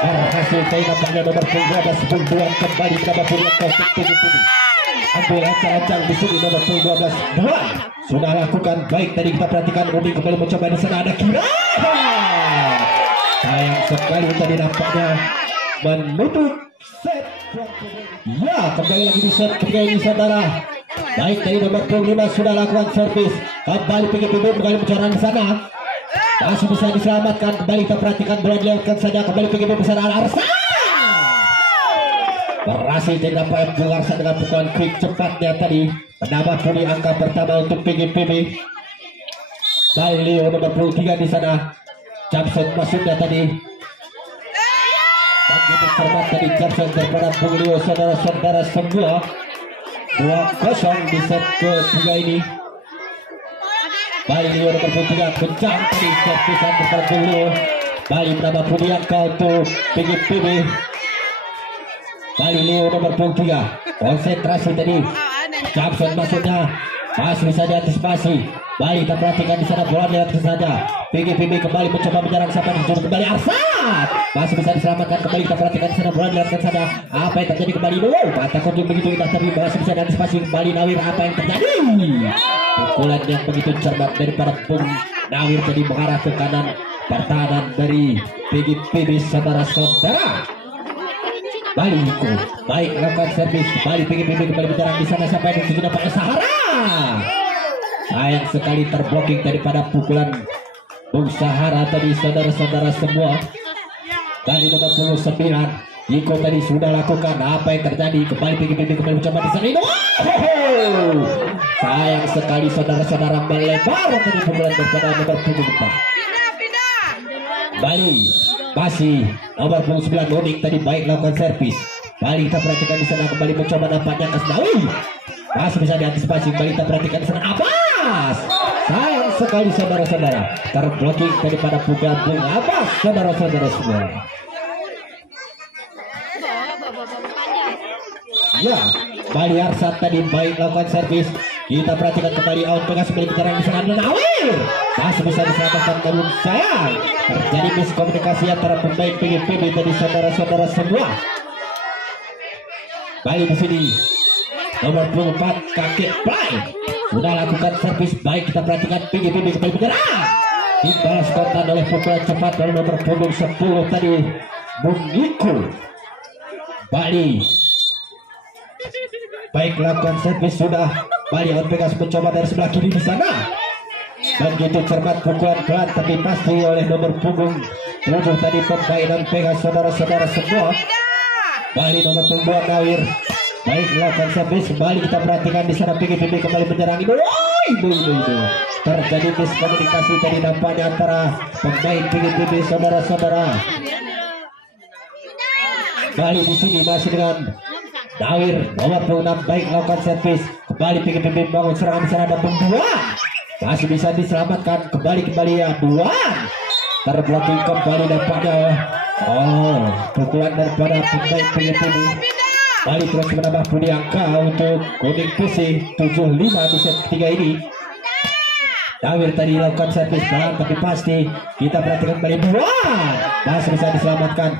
Berhasil tadi nampaknya nomor 12 punduan kembali ke babak punya kosong PGPB. Ambil acang-acang di sini nomor 12 Buan sudah lakukan baik tadi kita perhatikan. Udi kembali mencoba di sana ada Kira. Sayang sekali tadi nampaknya menutup set. Ya kembali lagi di set ketiga ini saudara. Baik dari nomor 25 sudah lakukan servis. Kembali PGPB kembali bicara di sana. Masih bisa diselamatkan. Kembali kita perhatikan bola dilakukan saja. Kembali PGPB di sana Arsa. Berhasil tidak dapat Arsa dengan pukulan quick cepatnya tadi. Menambah puni angka pertama untuk PGPB. Baik Leo nomor 23 di sana. Jackson masuknya tadi. Begitu cermat tadi Jackson daripada Bung Leo saudara-saudara semua. 2-0 di set ketiga ini. Bali Leo nomor 23 kencang tadi servisan daripada Bung Leo. Bali menambah puni angka untuk PGPB. Bali Leo nomor 23 konsentrasi tadi. Jackson masuknya masih bisa diantisipasi. Bali kita perhatikan di sana bola lihat saja. PGPB kembali mencoba menyerang siapa disuruh kembali Arsat. Masih bisa diselamatkan kembali kita perhatikan di sana bola lihat saja. Apa yang terjadi kembali? Mata kunjung begitu kita tapi masih bisa diantisipasi kembali Nawir. Apa yang terjadi? Pukulan yang begitu cermat daripada Bung Nawir tadi mengarah ke kanan pertahanan dari PGPB saudara-saudara. Bali ikut baik lakukan servis. Bali PGPB kembali menyerang di sana sampai di sudah Pak Sahara. Sayang sekali terblocking daripada pukulan Bung Sahara tadi saudara-saudara semua. Bali nomor 29 Iko tadi sudah lakukan. Apa yang terjadi? Kembali PGPB kembali mencoba di sana. Sayang sekali saudara-saudara melebar tadi pukulan daripada nomor 24. Bali masih nomor 9 Monik tadi baik lakukan servis. Bali kita perhatikan di sana kembali mencoba nampaknya Kasnawi. Masih bisa diantisipasi kembali kita perhatikan di sana Abbas. Sayang sekali saudara-saudara terblocking daripada pukulan Bung Abbas saudara-saudara semua. Ya, Bali Arsat tadi baik lakukan servis. Kita perhatikan kembali Aun Pegas kembali bicara di sana Nawir. Masih bisa diselamatkan namun sayang terjadi miskomunikasi antara pemain PGPB tadi saudara-saudara semua. Bali di sini nomor 24 kakek Play sudah lakukan servis baik kita perhatikan PGPB kembali menyerang. Dibalas kontan oleh pukulan cepat dari nomor punggung 10 tadi Bung Iko. Bali baik lakukan servis sudah. Bali Aun Pegas mencoba dari sebelah kiri di sana. Begitu cermat pukulan pelan tapi pasti oleh nomor punggung 7 tadi pemain Aun Pegas saudara-saudara semua. Bali nomor punggung Nawir baik lakukan servis. Bali kita perhatikan di sana PGPB kembali menyerang. Itu terjadi miskomunikasi tadi nampaknya antara pemain PGPB saudara-saudara. Bali di sini masih dengan Nawir nomor 26 baik lakukan servis. Kembali PGPB bangun serangan di sana ada Duan. Masih bisa diselamatkan kembali ya Duan. Terblocking kembali nampaknya. Pukulan daripada pemain PGPB. Bali terus menambah pundi angka untuk kuning putih 75 di set ketiga ini. Nawir tadi lakukan servis pelan tapi pasti. Kita perhatikan kembali dua. Masih bisa diselamatkan.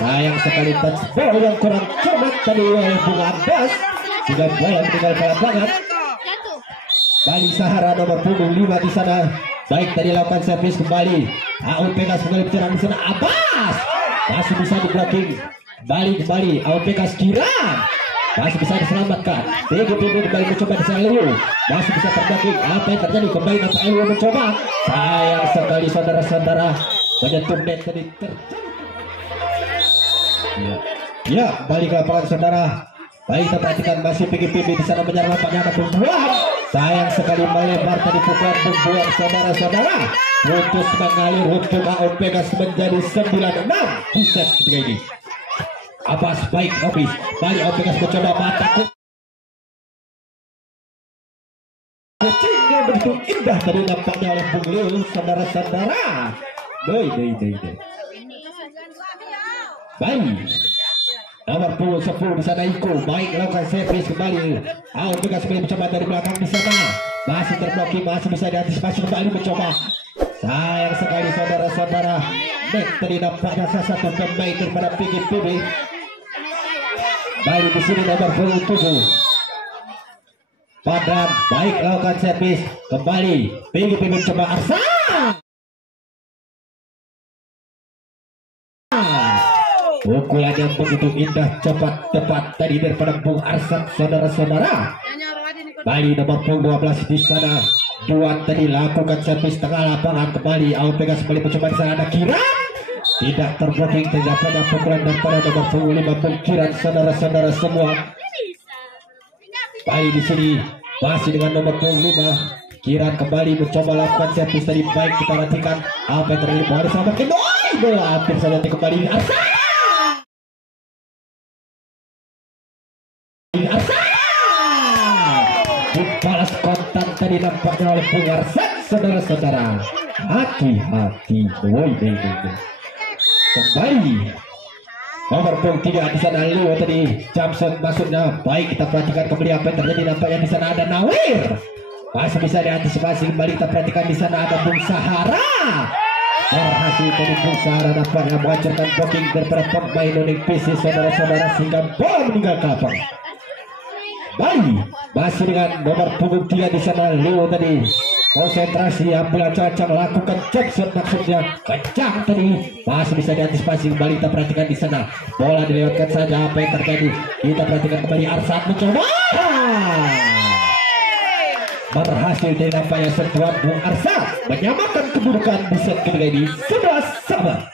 Sayang sekali touch ball yang kurang cermat tadi oleh Bung Abbas. Sehingga bola meninggalkan lapangan. Bali Sahara nomor punggung 5 di sana. Baik tadi lakukan servis kembali. AOPK kembali penyerang di sana. Abbas masih bisa di blocking. Bali kembali. AOPK Kiran masih bisa diselamatkan. Tinggi kembali mencoba di sana Leo. Masih bisa terbagi. Apa yang terjadi? Kembali nampak Leo mencoba. Sayang sekali saudara-saudara. Menyentuh net tadi terjadi. Ya, balik ke lapangan saudara. Baik kita perhatikan masih PGPB di sana menyerang lapangan pembuang. Sayang sekali melebar tadi pukulan pembuang saudara-saudara. Putus mengalir untuk AOPK menjadi 9-6 di set ketiga ini. Abbas baik habis. Balik AOPK mencoba mata kucingnya begitu indah tadi nampaknya oleh Bung Leo saudara-saudara. Baik. Nomor punggung 10 di sana Iko. Baik lakukan servis kembali. AOPK kembali mencoba dari belakang di sana. Masih terblokir, masih bisa diantisipasi kembali mencoba. Sayang sekali saudara-saudara. Net tadi nampaknya salah satu pemain daripada PGPB. Balik di sini nomor punggung 7. Padam baik lakukan servis kembali. PGPB mencoba Arsa. Pukulan yang begitu indah cepat tepat tadi daripada Bung Arsat saudara-saudara. Bali nomor punggung 12 di sana. Dua tadi lakukan servis tengah lapangan kembali. AOPK kembali mencoba di sana ada Kiran. Tidak terblocking tidak pada pukulan daripada nomor punggung 5 Bung Kiran saudara-saudara semua. Bali di sini masih dengan nomor punggung 5. Kiran kembali mencoba lakukan servis tadi baik kita perhatikan apa yang terjadi. Bola selamatkan. Bola hampir saja kembali Arsat. Dibalas kontak tadi nampaknya oleh Bung Arsat saudara-saudara. Hati-hati. Kembali nomor punggung 3 di sana Leo tadi Jamson masuknya. Baik kita perhatikan kembali apa yang terjadi. Nampaknya di sana ada Nawir. Masih bisa diantisipasi kembali. Kita perhatikan di sana ada Bung Sahara. Berhasil tadi Bung Sahara nampaknya menghancurkan blocking daripada pemain Noning PC saudara-saudara sehingga bola meninggalkan lapangan. Bali masih dengan nomor punggung 3 di sana Leo tadi konsentrasi ambil ancang lakukan jump shot maksudnya kencang tadi masih bisa diantisipasi kembali. Kita perhatikan di sana bola dilewatkan saja. Apa yang terjadi kita perhatikan kembali. Arsat mencoba berhasil dari nampaknya sentuhan Bung Arsat menyamakan kedudukan di set ketiga ini 11-11.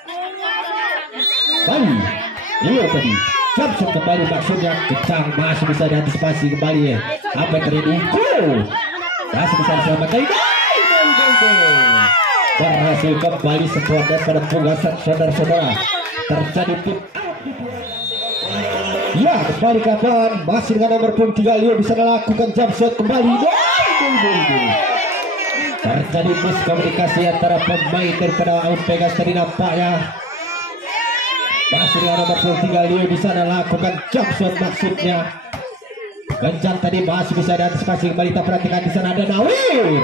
Bali Leo tadi Jamson kembali maksudnya kencang masih bisa diantisipasi kembali. Apa yang terjadi? Masih bisa diselamatkan. Berhasil kembali sentuhan daripada Bung Arsat saudara-saudara. Terjadi tip. Ya kembali kapan masih dengan nomor punggung 3 Leo bisa melakukan jump shot kembali. Terjadi miskomunikasi antara pemain daripada AOPK tadi nampaknya. Masih dengan nomor 3 Leo di sana lakukan jump shot maksudnya kencang tadi masih bisa diantisipasi kembali. Kita perhatikan di sana ada Nawir.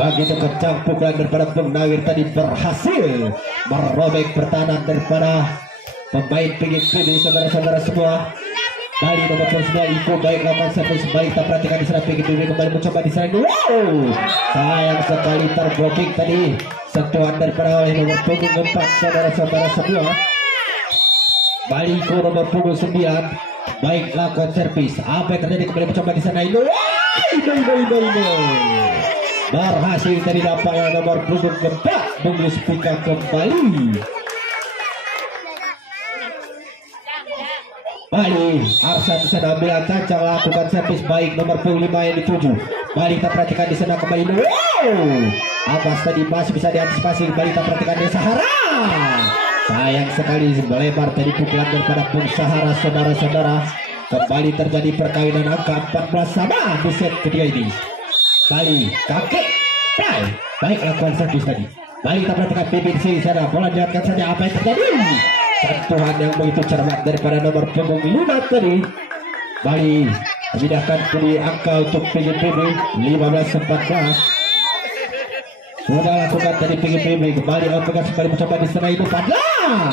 Begitu kencang pukulan daripada Bung Nawir tadi berhasil merobek pertahanan daripada pemain PGPB saudara-saudara semua. Bali nomor 9 Iko baik lakukan servis kembali. Kita perhatikan di sana PGPB kembali mencoba di sana. Wow, sayang sekali terblocking tadi sentuhan daripada oleh nomor punggung 4 saudara-saudara semua. Bali Iko nomor punggung 9 baik lakukan servis. Apa yang terjadi kembali mencoba di sana. Berhasil tadi nampaknya nomor punggung 4 Bung Yuspika kembali. Bali Arsat bisa ambil cancang lakukan servis baik nomor punggung 5 yang dituju. Bali kita perhatikan di sana kembali. Wow, Abbas tadi masih bisa diantisipasi. Bali kita perhatikan di Sahara. Sayang sekali melebar tadi pukulan daripada Bung Sahara saudara-saudara. Kembali terjadi perkawinan angka 14 sama di set ketiga ini. Bali kakek baik lakukan servis tadi. Bali kita perhatikan PB di sini sana. Bola diangkat saja. Apa yang terjadi? Sentuhan yang begitu cermat daripada nomor punggung 5 tadi. Bali Memindahkan kembali angka untuk PGPB 15-14. Sudah lakukan tadi PGPB kembali Pegas kembali mencoba di sana itu Padlan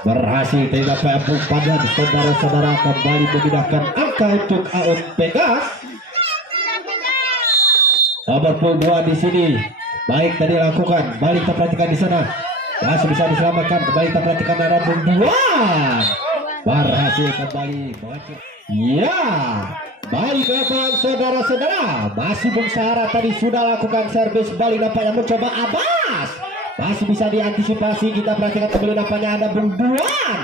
berhasil tidak mampu Padlan. Saudara-saudara kembali memindahkan angka untuk AOT Pegas. Nomor 2 di sini baik tadi lakukan balik kita perhatikan di sana masih bisa diselamatkan kembali kita perhatikan ada Bung Duan berhasil kembali ya balik ke lapangan saudara-saudara masih Bung Sahara tadi sudah lakukan servis balik nampaknya mencoba Abbas masih bisa diantisipasi kita perhatikan kembali nampaknya ada Bung Duan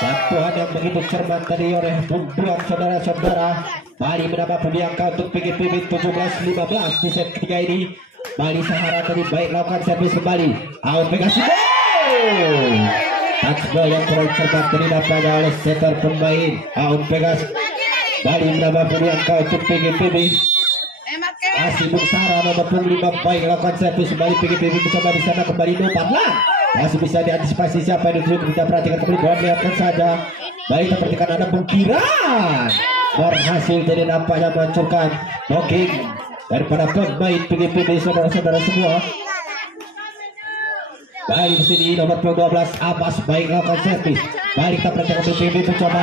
sentuhan yang begitu cermat tadi oleh Bung Duan saudara-saudara. Bali menambah angka untuk PGPB 17-15 di set ketiga ini. Bali Sahara tadi baik lakukan servis kembali. Out Pegas touchball yang kurang cermat tadi dapatnya oleh setter pemain Out Pegas. Bali menambah angka untuk PGPB. Masih Bung Sahara nomor 5 baik lakukan servis kembali PGPB mencoba di sana kembali Padlan. Masih bisa diantisipasi siapa yang dituju kita perhatikan kembali bola lihatkan saja. Baik kita perhatikan ada Bung Kiran berhasil tadi nampaknya menghancurkan blocking daripada pemain PGPB saudara-saudara semua. Baik di sini nomor 12 Abbas baik lakukan servis. Baik kita perhatikan PGPB mencoba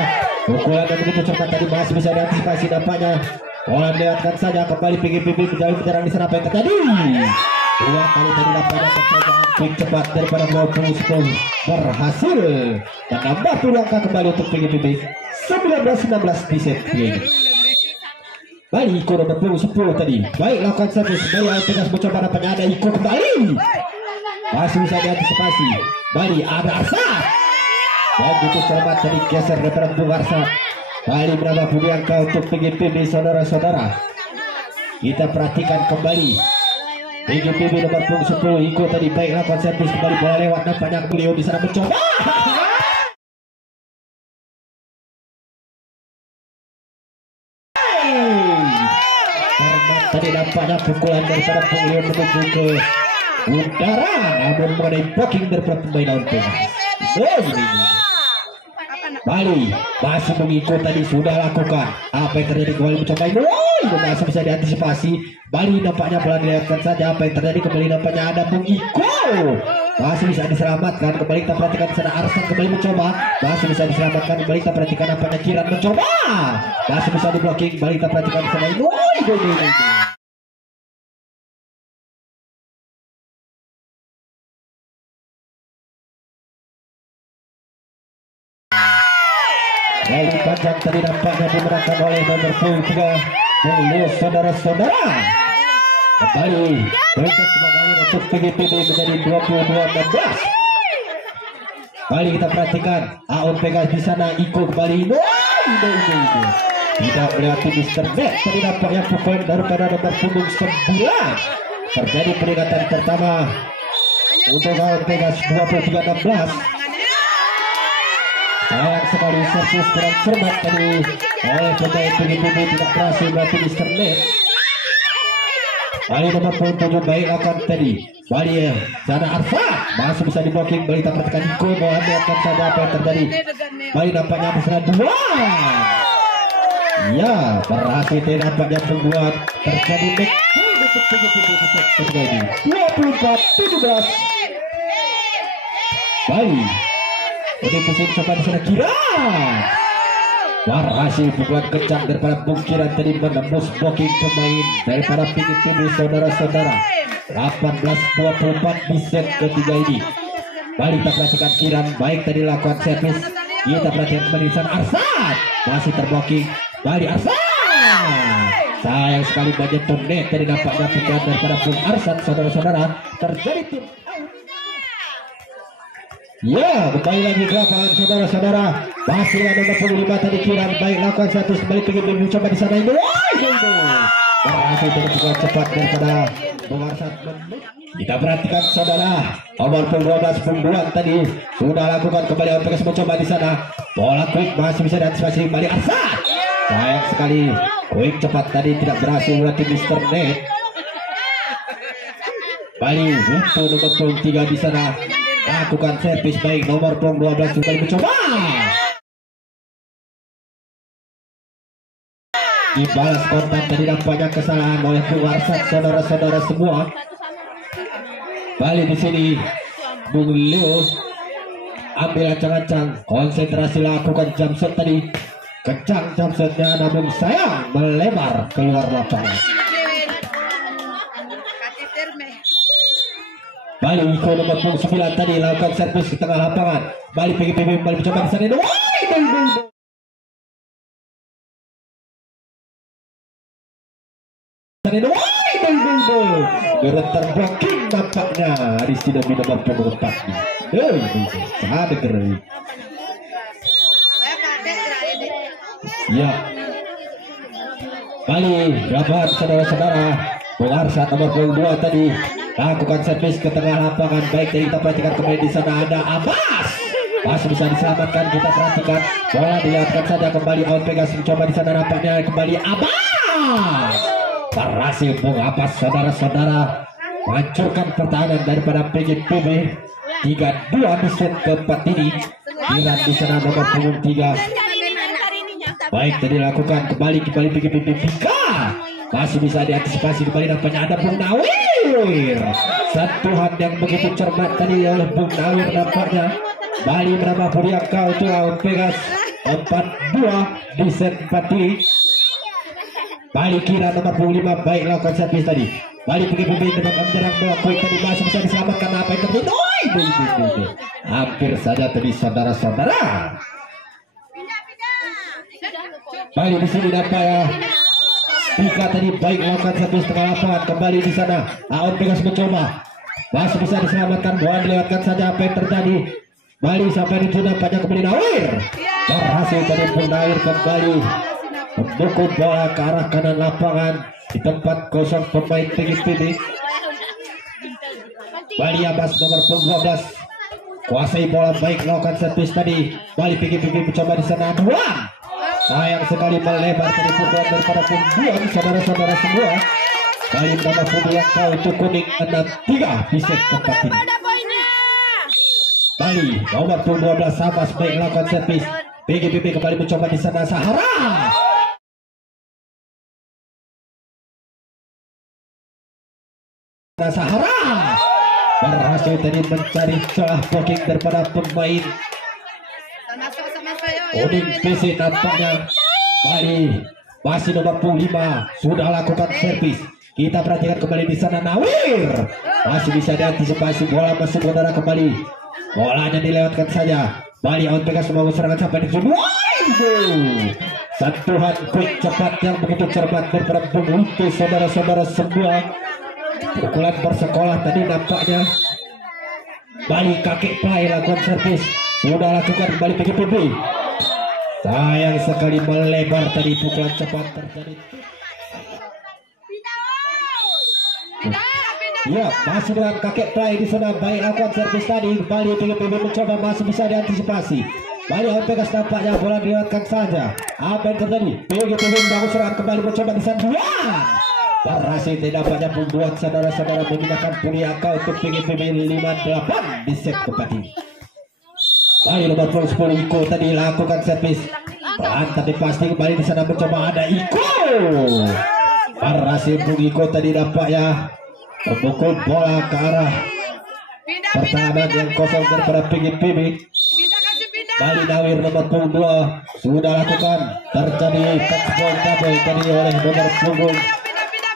pukulan yang begitu cepat tadi masih bisa diantisipasi nampaknya. Bola lihatkan saja kembali PGPB menjadi menyerang di sana apa yang terjadi. Dua kali tadi nampaknya percobaan quick cepat daripada maupun berhasil dan nambah angka kembali untuk PGPB 19-16 di set ini. Bali Iko nomor 10 tadi baik lakukan servis Bali Pegas mencoba nampaknya ada Iko kembali masih bisa diantisipasi. Bali ada Arsat begitu cermat tadi geser daripada Bung Arsat. Bali menambah angka untuk PGPB saudara-saudara. Kita perhatikan kembali PGPB nomor 10 Iko tadi baik lakukan servis kembali bola lewat nampaknya beliau di sana mencoba tadi nampaknya pukulan daripada beliau menuju ke udara namun mengenai blocking daripada pemain Daun Pegas. Bali masih mengikut tadi sudah lakukan apa yang terjadi kembali mencoba ini masih bisa diantisipasi. Bali nampaknya bola dilihatkan saja apa yang terjadi kembali nampaknya ada Bung Iko masih bisa diselamatkan kembali kita perhatikan sana Arsan kembali mencoba masih bisa diselamatkan kembali kita perhatikan nampaknya Kiran mencoba masih bisa di blocking kembali kita perhatikan sana ini lalu panjang tadi nampaknya dimenangkan oleh nomor 3 Bung saudara-saudara. Kembali berikut semangat untuk PGPB menjadi 22-16. Kembali kita perhatikan Aon Pegas di sana Iko kembali tidak melewati Mr. Net tadi nampaknya pukul daripada nomor punggung 9 terjadi peringatan pertama untuk Aon Pegas 23-16. Sayang sekali servis kurang cermat tadi oleh pemain PGPB tidak berhasil melatih Mr. Net. Bali nomor 7 baik lakukan tadi Bali sana Arfa masih bisa di blocking. Bali tak perhatikan Iko mau lihatkan saja apa yang terjadi. Bali nampaknya di sana 2 ya berhasil nampaknya pembuat terjadi back untuk PGPB di set kedua ini 24-17. Bali ini pusing coba di sana Kira berhasil pukulan kencang daripada Bung Kiran tadi menembus blocking pemain daripada PGPB saudara-saudara. 18-24 di set ketiga ini. Balik kita perhatikan Kiran baik tadi lakukan servis. Kita perhatikan kembali sana Arsat masih terblocking. Balik Arsat sayang sekali banyak net tadi nampaknya pukulan daripada Bung Arsat saudara-saudara terjadi tim. Ya, kembali lagi ke lapangan saudara-saudara. Masih ada nomor 5 tadi Kiran baik lakukan satu kembali PGPB mencoba di sana ini. Berhasil terbuka cepat daripada Bung Arsat. Kita perhatikan saudara, nomor 12 Bung Duan tadi sudah lakukan kembali untuk mencoba di sana. Bola quick masih bisa diantisipasi kembali Arsat. Sayang sekali quick cepat tadi tidak berhasil melatih Mr. Net. Bali untuk nomor 3 di sana. Lakukan servis baik nomor 12 kembali mencoba dibalas kontak dari nampaknya kesalahan oleh Warsat saudara-saudara semua. Balik di sini Bung Leo ambil ancang-ancang, konsentrasi lakukan jump shot tadi, kencang jump shotnya namun sayang melebar keluar lapangan. Balik Iko nomor 9 tadi lakukan servis di tengah lapangan. Balik PGPB kembali mencoba di sana. Geretar blocking nampaknya di sini nomor 4. Sangat keren. Ya. Balik dapat saudara-saudara. Warsat nomor 2 tadi lakukan servis ke tengah lapangan. Baik, jadi kita perhatikan kembali di sana ada Abbas. Masih bisa diselamatkan, kita perhatikan. Bola dilihatkan saja kembali Aun Pegas mencoba di sana nampaknya kembali Abbas. Berhasil Bung Abbas saudara-saudara hancurkan pertahanan daripada PGPB. 3-2 di set keempat ini. Kiran di sana nomor punggung 3. Baik, tadi lakukan kembali PGPB Vika. Masih bisa diantisipasi kembali nampaknya ada Bung Nawir. Sentuhan yang begitu cermat tadi oleh Bung Nawir nampaknya. Bali menambah Puriaka untuk Aun Pegas. 4-2 di set 4 ini. Bali Kira nomor 5 baik lakukan servis tadi. Bali PGPB dengan menyerang bola poin tadi masih bisa diselamatkan. Apa yang terjadi? Hampir saja tadi saudara-saudara. Bali di sini dapat ya. Pika tadi baik lakukan servis tengah lapangan kembali di sana. Aun Pegas mencoba. Masih bisa diselamatkan, bola dilewatkan saja. Apa yang terjadi? Bali sampai di tuna pada kembali Nawir. Berhasil tadi Bung Nawir kembali memukul bola ke arah kanan lapangan di tempat kosong pemain PGPB. Bali Abbas nomor 12 kuasai bola baik lakukan servis tadi. Bali PGPB mencoba di sana dua. Sayang sekali melebar tadi pukulan daripada pembuang saudara-saudara semua. Bali menambah pembuang kau untuk kuning 6-3 di set keempat ini. Bali nomor 12 Abbas baik lakukan servis. PGPB kembali mencoba di sana Sahara. Sahara berhasil tadi mencari celah blocking daripada pemain kuning PC nampaknya. Bali masih nomor 5 sudah lakukan servis. Kita perhatikan kembali di sana Nawir masih bisa diantisipasi, bola masuk udara kembali, bolanya dilewatkan saja. Bali Aun Pegas membangun serangan sampai di sini. Sentuhan quick cepat yang begitu cermat daripada penghutu saudara-saudara semua. Pukulan bersekolah tadi nampaknya. Bali kakek play lakukan servis. Sudah lakukan kembali PGPB. Sayang sekali melebar tadi pukulan cepat terjadi. Ya, masih dengan kakek play di sana. Baik lakukan servis tadi. Bali PGPB mencoba, masih bisa diantisipasi. Bali Aun Pegas nampaknya bola dilewatkan saja. Apa yang terjadi? PGPB membangun serangan kembali mencoba di sana. Berhasil tidak banyak membuat saudara-saudara menggunakan Puriaka untuk PGPB 58 di set keempat ini. Bali nomor 10 Iko tadi lakukan servis. Pelan tapi pasti kembali di sana mencoba ada Iko. Berhasil Bung Iko tadi nampaknya memukul bola ke arah pertahanan yang kosong daripada PGPB. Bali Nawir nomor 2 sudah lakukan, terjadi touchball double tadi oleh nomor punggung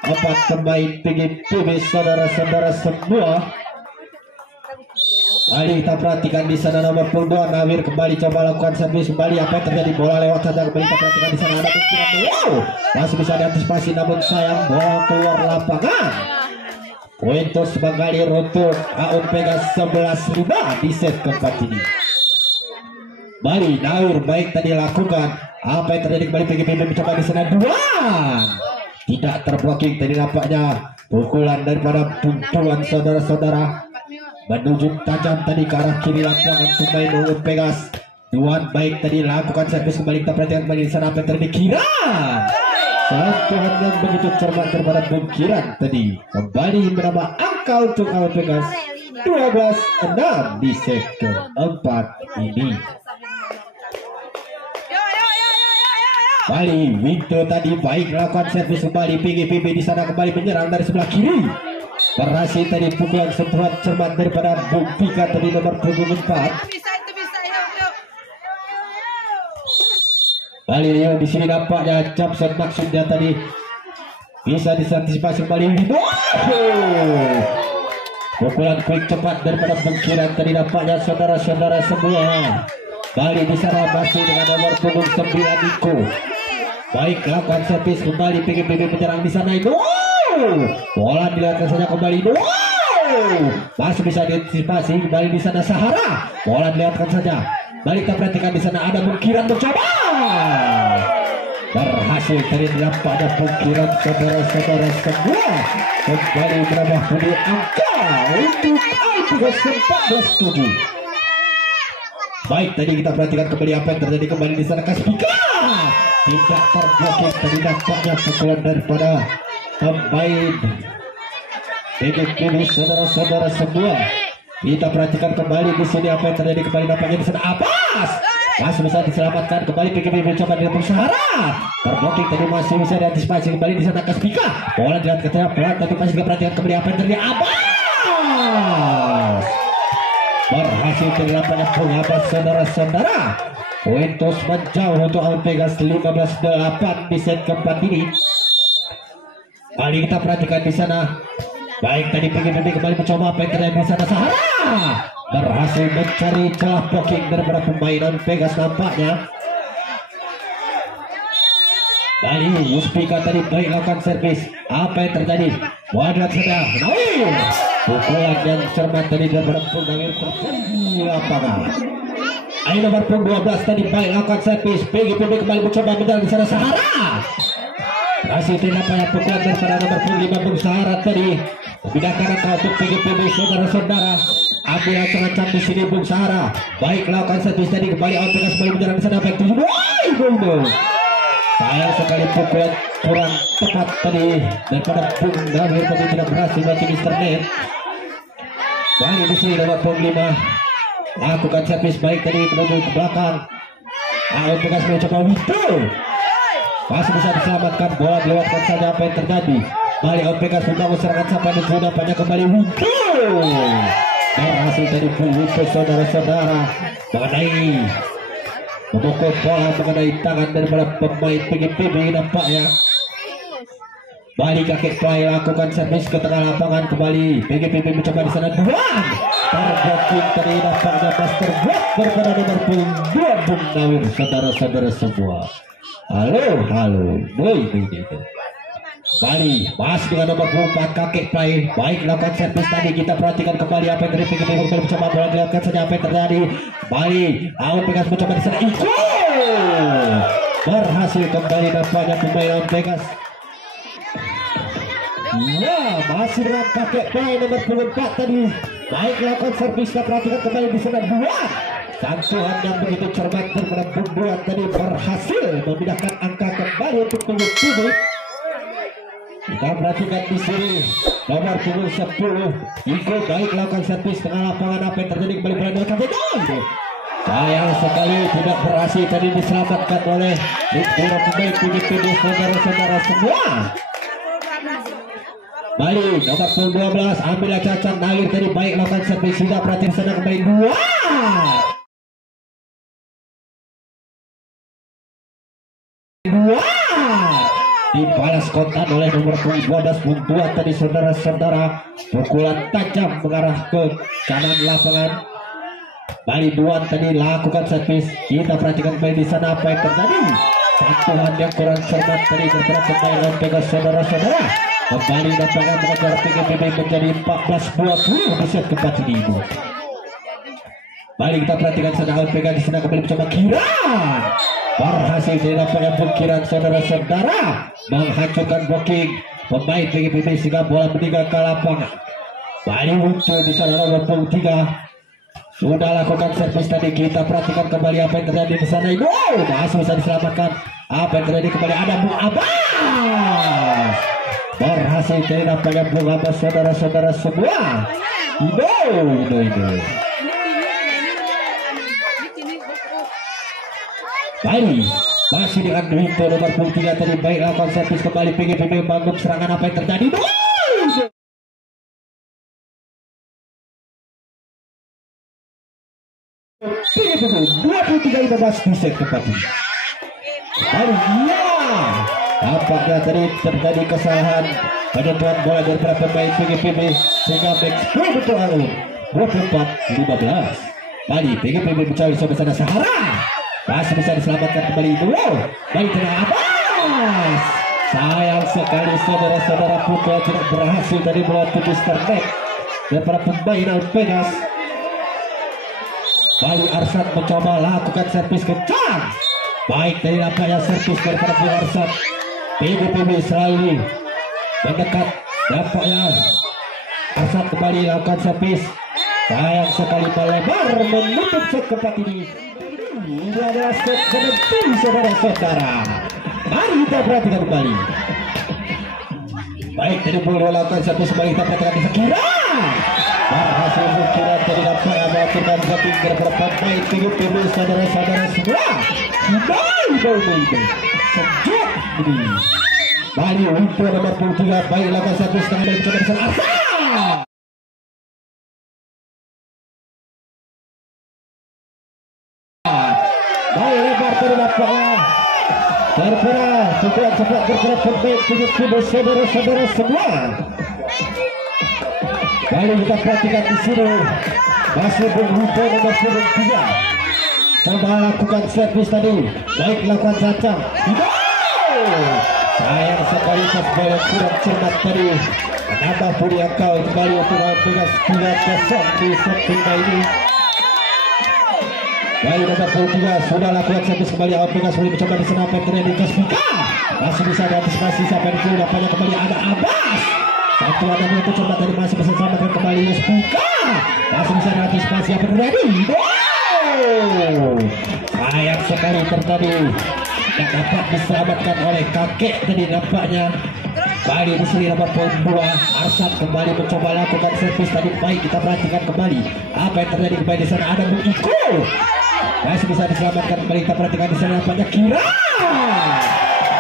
4 pemain PGPB saudara-saudara semua. Bali kita perhatikan di sana nomor 2 Nawir kembali coba lakukan servis kembali. Apa yang terjadi? Bola lewat saja kembali. Kita perhatikan di sana ada pukulan. Wow, masih bisa diantisipasi namun sayang bola keluar lapangan. Poin terus mengalir untuk Aun Pegas 11-5 di set keempat ini. Bali Nawir baik tadi lakukan. Apa yang terjadi? Kembali PGPB mencoba di sana dua. Tidak terblocking tadi nampaknya. Pukulan daripada pukulan saudara-saudara menuju tajam tadi ke arah kiri lapangan pemain Aun Pegas. Duan baik tadi lakukan servis kembali. Kita perhatikan kembali di sana apa yang terjadi. Kiran sentuhan yang begitu cermat daripada Bung Kiran tadi kembali menambah angka untuk Aun Pegas 12-6 di set keempat ini. Bali Winto tadi baik lakukan servis kembali. PGPB di sana kembali menyerang dari sebelah kiri. Berhasil tadi pukulan sentuhan cermat daripada Bung Pika tadi nomor punggung 4. Itu bisa yuk. Bali di sini nampaknya Japson maksudnya tadi bisa disantisipasi kembali. Pukulan quick cepat daripada Bengkiran tadi nampaknya saudara-saudara semua. Bali di sana masih dengan nomor punggung 9 Niko. Baik lakukan servis kembali. PGPB menyerang di sana. Bola dilakukan saja kembali. Masih bisa diantisipasi kembali di sana Sahara. Bola dilakukan saja. Balik kita perhatikan di sana ada Bengkiran mencoba. Berhasil tadi nampaknya Bengkiran saudara-saudara semua kembali menambah pundi angka untuk Albion 14-7. Baik tadi kita perhatikan kembali apa yang terjadi kembali di sana. Kaspika tidak terblokir tadi nampaknya pukulan daripada pemain PGPB saudara-saudara semua. Kita perhatikan kembali di sini apa yang terjadi kembali nampaknya di sana. Abbas masih bisa diselamatkan kembali. PGPB mencoba dengan Sahara. Terblokir tadi masih bisa diantisipasi kembali di sana. Kaspika bola dilihat ke tengah pelan tapi masih juga perhatikan kembali apa yang terjadi. Abbas berhasil terlampanya pengabas saudara-saudara. Poin terus menjauh untuk Alpegas 15-8 di set keempat ini. Kali kita perhatikan di sana. Baik tadi PGPB kembali mencoba apa yang terjadi di sana. Sahara berhasil mencari celah blocking daripada pemain Alpegas nampaknya. Bali Yuspika tadi baik lakukan servis. Apa yang terjadi? Wadah sudah menawi. Pukulan yang cermat tadi daripada Purnawir terpilih lapangan. Ayo nomor 12 tadi baik lakukan servis. PGPB kembali mencoba menyerang di sana. Sahara masih tidak payah pukulan daripada nomor 5 Bung Sahara tadi memindahkan angka untuk PGPB saudara-saudara. Ambil ancang-ancang di sini Bung Sahara. Baik lakukan servis tadi kembali Alpegas kembali menyerang di sana. Baik 7. Sayang sekali pukulan kurang tepat tadi daripada Bung Dawir tadi tidak berhasil bagi Mr. Net. Bali di sini nomor 5 lakukan servis baik tadi menuju ke belakang. Alpegas mencoba Winto. Masih bisa diselamatkan, bola dilewatkan saja. Apa yang terjadi? Bali Alpegas membangun serangan sampai di zona panjang kembali. Winto berhasil tadi Winto saudara-saudara mengenai memukul bola mengenai tangan daripada pemain PGPB nampaknya. Bali kakek play lakukan servis ke tengah lapangan kembali. PGPB mencoba di sana. Duan terblokir tadi nampaknya master block daripada nomor 2 Bung Nawir saudara-saudara semua. Halo boy. Bali masih dengan nomor 4 kakek play. Baik lakukan servis tadi. Kita perhatikan kembali apa yang terjadi. PGPB mencoba bola dilakukan saja apa yang terjadi. Bali Alpegas mencoba di sana. Berhasil kembali nampaknya pemain Alpegas. Ya masih dengan kakek play nomor 4 tadi. Baik lakukan servis. Kita perhatikan kembali di sana. Santuan yang begitu cermat daripada Bung tadi berhasil memindahkan angka kembali untuk punggung 7. Kita perhatikan di sini nomor punggung 10 Iko baik lakukan servis tengah lapangan. Apa yang terjadi kembali pada nomor kapten. Sayang sekali tidak berhasil tadi diselamatkan oleh pemain PGPB saudara-saudara semua. Bali nomor 12 ambil cacat Nawir tadi baik lakukan servis. Tidak perhatian sana kembali 2 dibalas kontan oleh nomor 12 Buntuan tadi saudara-saudara. Pukulan tajam mengarah ke kanan lapangan. Bali Duan tadi lakukan servis. Kita perhatikan kembali di sana apa yang terjadi. Sentuhan yang kurang cermat tadi daripada pemain Alpegas saudara-saudara. Kembali lapangan mengejar PGPB menjadi 14-20 di set keempat ini. Bali kita perhatikan sana Alpegas di sana kembali mencoba Kiran. Berhasil dilakukan Bengkiran saudara-saudara menghancurkan blocking pemain PGPB sehingga bola meninggalkan lapangan. Bali muncul di sana nomor 3 sudah lakukan servis tadi. Kita perhatikan kembali apa yang terjadi di sana. Masih bisa diselamatkan. Apa yang terjadi kembali ada Bung Abbas. Berhasil dilakukan Bung Abbas saudara-saudara semua. Bali Masih dengan Winto nomor 3 tadi baik lakukan servis kembali PGPB bangun serangan apa yang terjadi. PGPB 23-15 di set keempat ini. Baru ya tampaknya tadi terjadi kesalahan penentuan bola daripada pemain PGPB sehingga back spray betul alur 24-15. Tadi PGPB mencari sana Sahara masih bisa diselamatkan kembali itu. Baik tengah atas. Sayang sekali saudara-saudara Putra tidak berhasil tadi melawan Mister Net daripada pemain Alpegas. Bali Arsad mencoba lakukan servis kencang. Baik dari nampaknya servis daripada Bali Arsad. PGPB selalu mendekat. Nampaknya Arsad kembali lakukan servis. Sayang sekali melebar menutup set keempat ini. Ini adalah set penentu saudara-saudara. Mari kita perhatikan kembali. Baik dari bola lakukan servis kembali kita perhatikan di sekira. Berhasil Bukira tadi dapat melakukan satu daripada pemain PGPB saudara-saudara semua. Baik. Sejak ini Bali Winto nomor 3 baik lakukan satu setengah dari kebesaran Asa. Baik lebar tadi dapatnya terpera cepat bergerak pemain PGPB saudara-saudara semua. Baru kita perhatikan di sini masih Winto nomor 3 coba lakukan servis tadi baik lakukan cacang. Sayang sekali pas bola kurang cermat tadi menambah pun akal kembali untuk Alpegas 3-0 di set kelima ini. Baik nomor 3 sudah lakukan servis kembali. Alpegas boleh mencoba di sana Petra di Kaspika masih bisa diantisipasi sampai di nampaknya kembali ada Abbas. Satu ada menutup cermat tadi masih bisa selamatkan kembali Kaspika masih bisa diantisipasi apa terjadi. Sayang sekali terjadi tak dapat diselamatkan oleh kakek tadi nampaknya. Bali di sini nomor 2 Arsad kembali mencoba lakukan servis tadi baik kita perhatikan kembali apa yang terjadi kembali di sana ada Iko masih bisa diselamatkan kembali kita perhatikan di sana nampaknya Kira.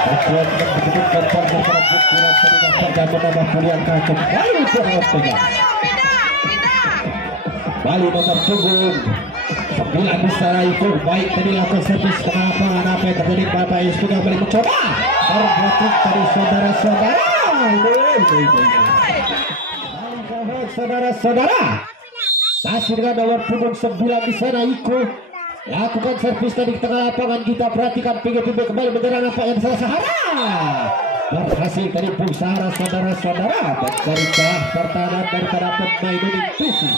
Betul begitu kontor daripada Kira tadi nampaknya menambah pilihan kacau baru untuk Alpegas. Bali nomor 7 9 besar itu baik tadi lakukan servis pengapalan apa yang terjadi Bapak Yusuf kembali mencoba terbutuh dari saudara-saudara. Saudara-saudara masih dengan nomor punggung 9 di sana ikut lakukan servis tadi di tengah lapangan kita perhatikan PGPB kembali menyerang apa yang salah Sahara berhasil tadi Bung Sahara saudara-saudara mencari celah pertahanan daripada pemain Indonesia.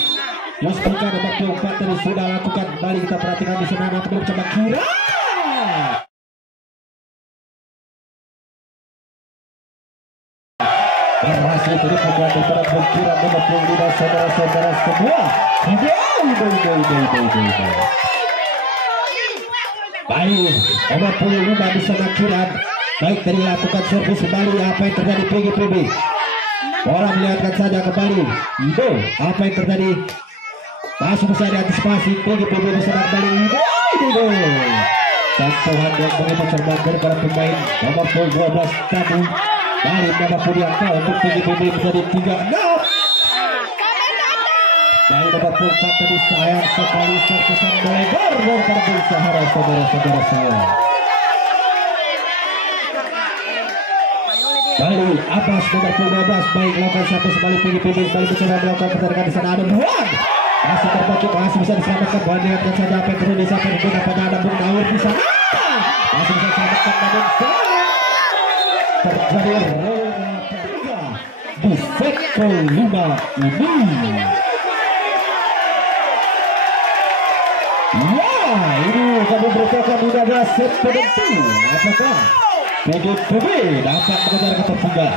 Justika nomor 4 tadi sudah lakukan kembali kita perhatikan di sana nanti mencoba Kira. Berhasil tadi pukulan daripada Kira nomor 5 saudara-saudara semua. Baik nomor 5 di sana Kira. Baik tadi lakukan servis kembali apa yang terjadi PGPB. Orang melihatkan saja kembali. Itu apa yang terjadi. Masih bisa diantisipasi PGPB bisa kembali. Sentuhan yang begitu cermat daripada pemain nomor 12 tadi. Bali nomor yang kau untuk PGPB menjadi 3-6. Bali nomor 4 tadi sayang sekali serpisan melebar daripada Bung Sahara saudara-saudara saya. Bali Abbas nomor 12 baik lakukan satu sekali PGPB kembali mencoba melakukan pertandingan di sana ada buang. Masih terpacu masih bisa diselamatkan bola lihatkan saja apa yang terjadi sampai di pada ada Bung Nawir di sana masih bisa diselamatkan namun terjadi di set kelima ini. Ya ini kami merupakan di adalah set penentu apakah PGPB dapat mengejar ketertinggalan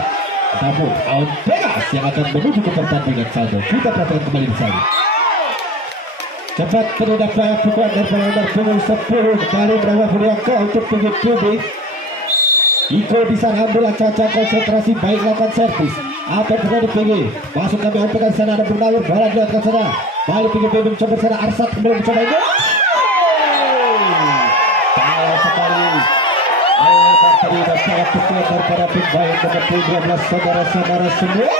namun Alpegas yang akan menuju ke pertandingan saja. Kita perhatikan kembali di sana. Cepat terdapat pukulan daripada nomor punggung 10 kali berapa berangka untuk PGPB. Iko di sana ambil cacang konsentrasi baik lakukan servis. Apa yang terjadi PG? Masuk kami ambilkan sana ada Bernawir bola dilakukan sana. Balik PGPB mencoba sana Arsad kembali mencoba ini. Salah sekali. satu poin daripada pemain nomor 12 saudara-saudara semua.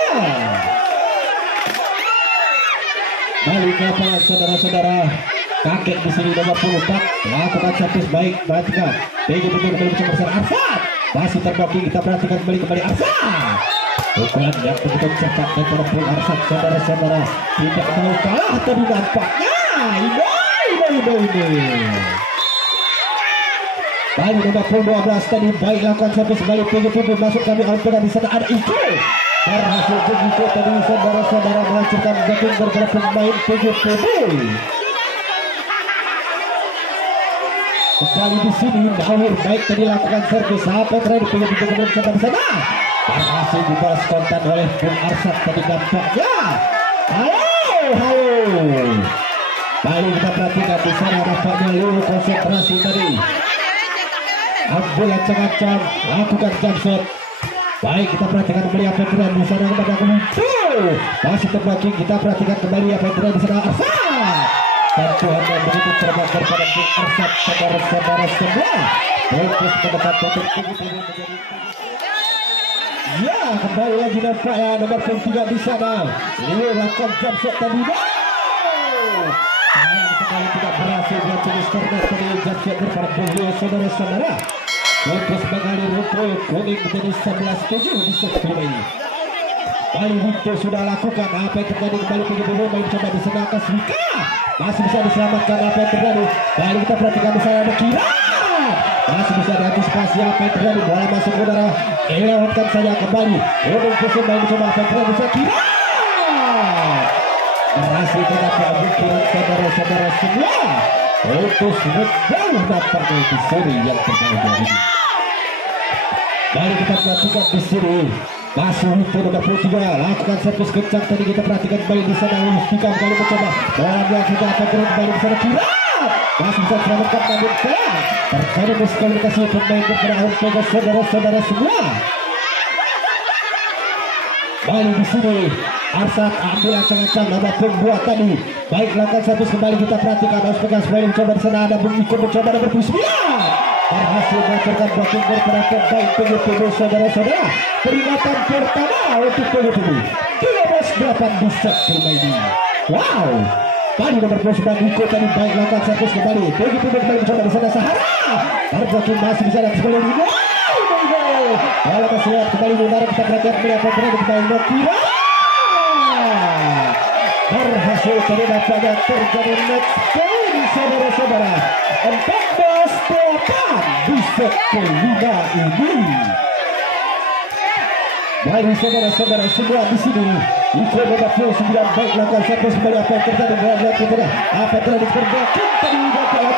Balik ke lapangan saudara-saudara. Kakek di sini nomor 24 lakukan servis baik, perhatikan. PGB kembali bersama besar Arsat. Masih terblocking, kita perhatikan kembali Arsat. Pukulan yang begitu cepat daripada Pul Arsat saudara-saudara. Tidak mau kalah tapi nampaknya ini. Balik nomor 12 tadi baik lakukan servis balik PGB masuk kami Alpena di sana ada itu. Berhasil begitu tadi saudara-saudara menghancurkan gabung bergerak pemain PGB. Kembali di sini Nawir baik tadi lakukan servis sampai terakhir PGB kemudian coba di sana. Berhasil dibalas kontan oleh Pul Arsat tadi nampaknya. Halo. Balik kita perhatikan di sana nampaknya Lulu konsentrasi tadi. Abdul ancang-ancang lakukan jump shot. Baik kita perhatikan kembali apa yang terjadi di sana kepada Kemudian masih terbagi kita perhatikan kembali apa yang terjadi di sana Arsat. Sentuhan yang begitu cermat daripada Pul Arsat saudara-saudara semua. Fokus mendekat untuk menjadi. Ya kembali lagi nampaknya nomor 3 di sana. Ini lakukan jump shot tadi. Sayang sekali tidak berhasil terus karena tadi jump shot daripada Pul saudara-saudara. Terus mengalir Ruko kuning menjadi 11-7 di set kedua ini. Bali Winto sudah lakukan apa yang terjadi kembali PGB main coba di sana Kaswika. Masih bisa diselamatkan apa yang terjadi. Bali kita perhatikan di sana ada Kira. Masih bisa diantisipasi apa yang terjadi. Bola masuk ke udara. Lewatkan saja kembali. Kuning kusum main coba apa yang terjadi. Bisa Kira. Berhasil dengan keajukan saudara-saudara semua. Putus jauh nampaknya di seri yang terjadi ini. Mari kita perhatikan di sini. Masih itu nomor 3 lakukan servis kencang tadi kita perhatikan kembali di sana Mustika kembali mencoba bola yang sudah akan turun kembali di sana Kira masih bisa selamatkan namun sayang terjadi miskomunikasi pemain berperang untuk saudara-saudara semua. Balik di sini Arsat ambil ancang-ancang nomor 2 tadi baik lakukan servis kembali kita perhatikan harus pegang kembali mencoba di sana ada Bung Iko mencoba nomor 9 berhasil melakukan blocking daripada pemain PGB saudara-saudara. Peringatan pertama untuk PGB 13-8 di set kelima ini. Wow tadi nomor 29 Iko tadi baik lakukan servis kembali PGB kembali mencoba di sana Sahara blocking masih bisa dan kembali ini bola masih lihat kembali menara kita perhatikan kembali apa yang terjadi kembali Kira berhasil tadi nampaknya terjadi next point saudara-saudara 14-8 di set kelima ini. Mari saudara-saudara semua di sini Iko nomor 9 baik lakukan servis kembali apa yang terjadi apa yang terjadi tadi dalam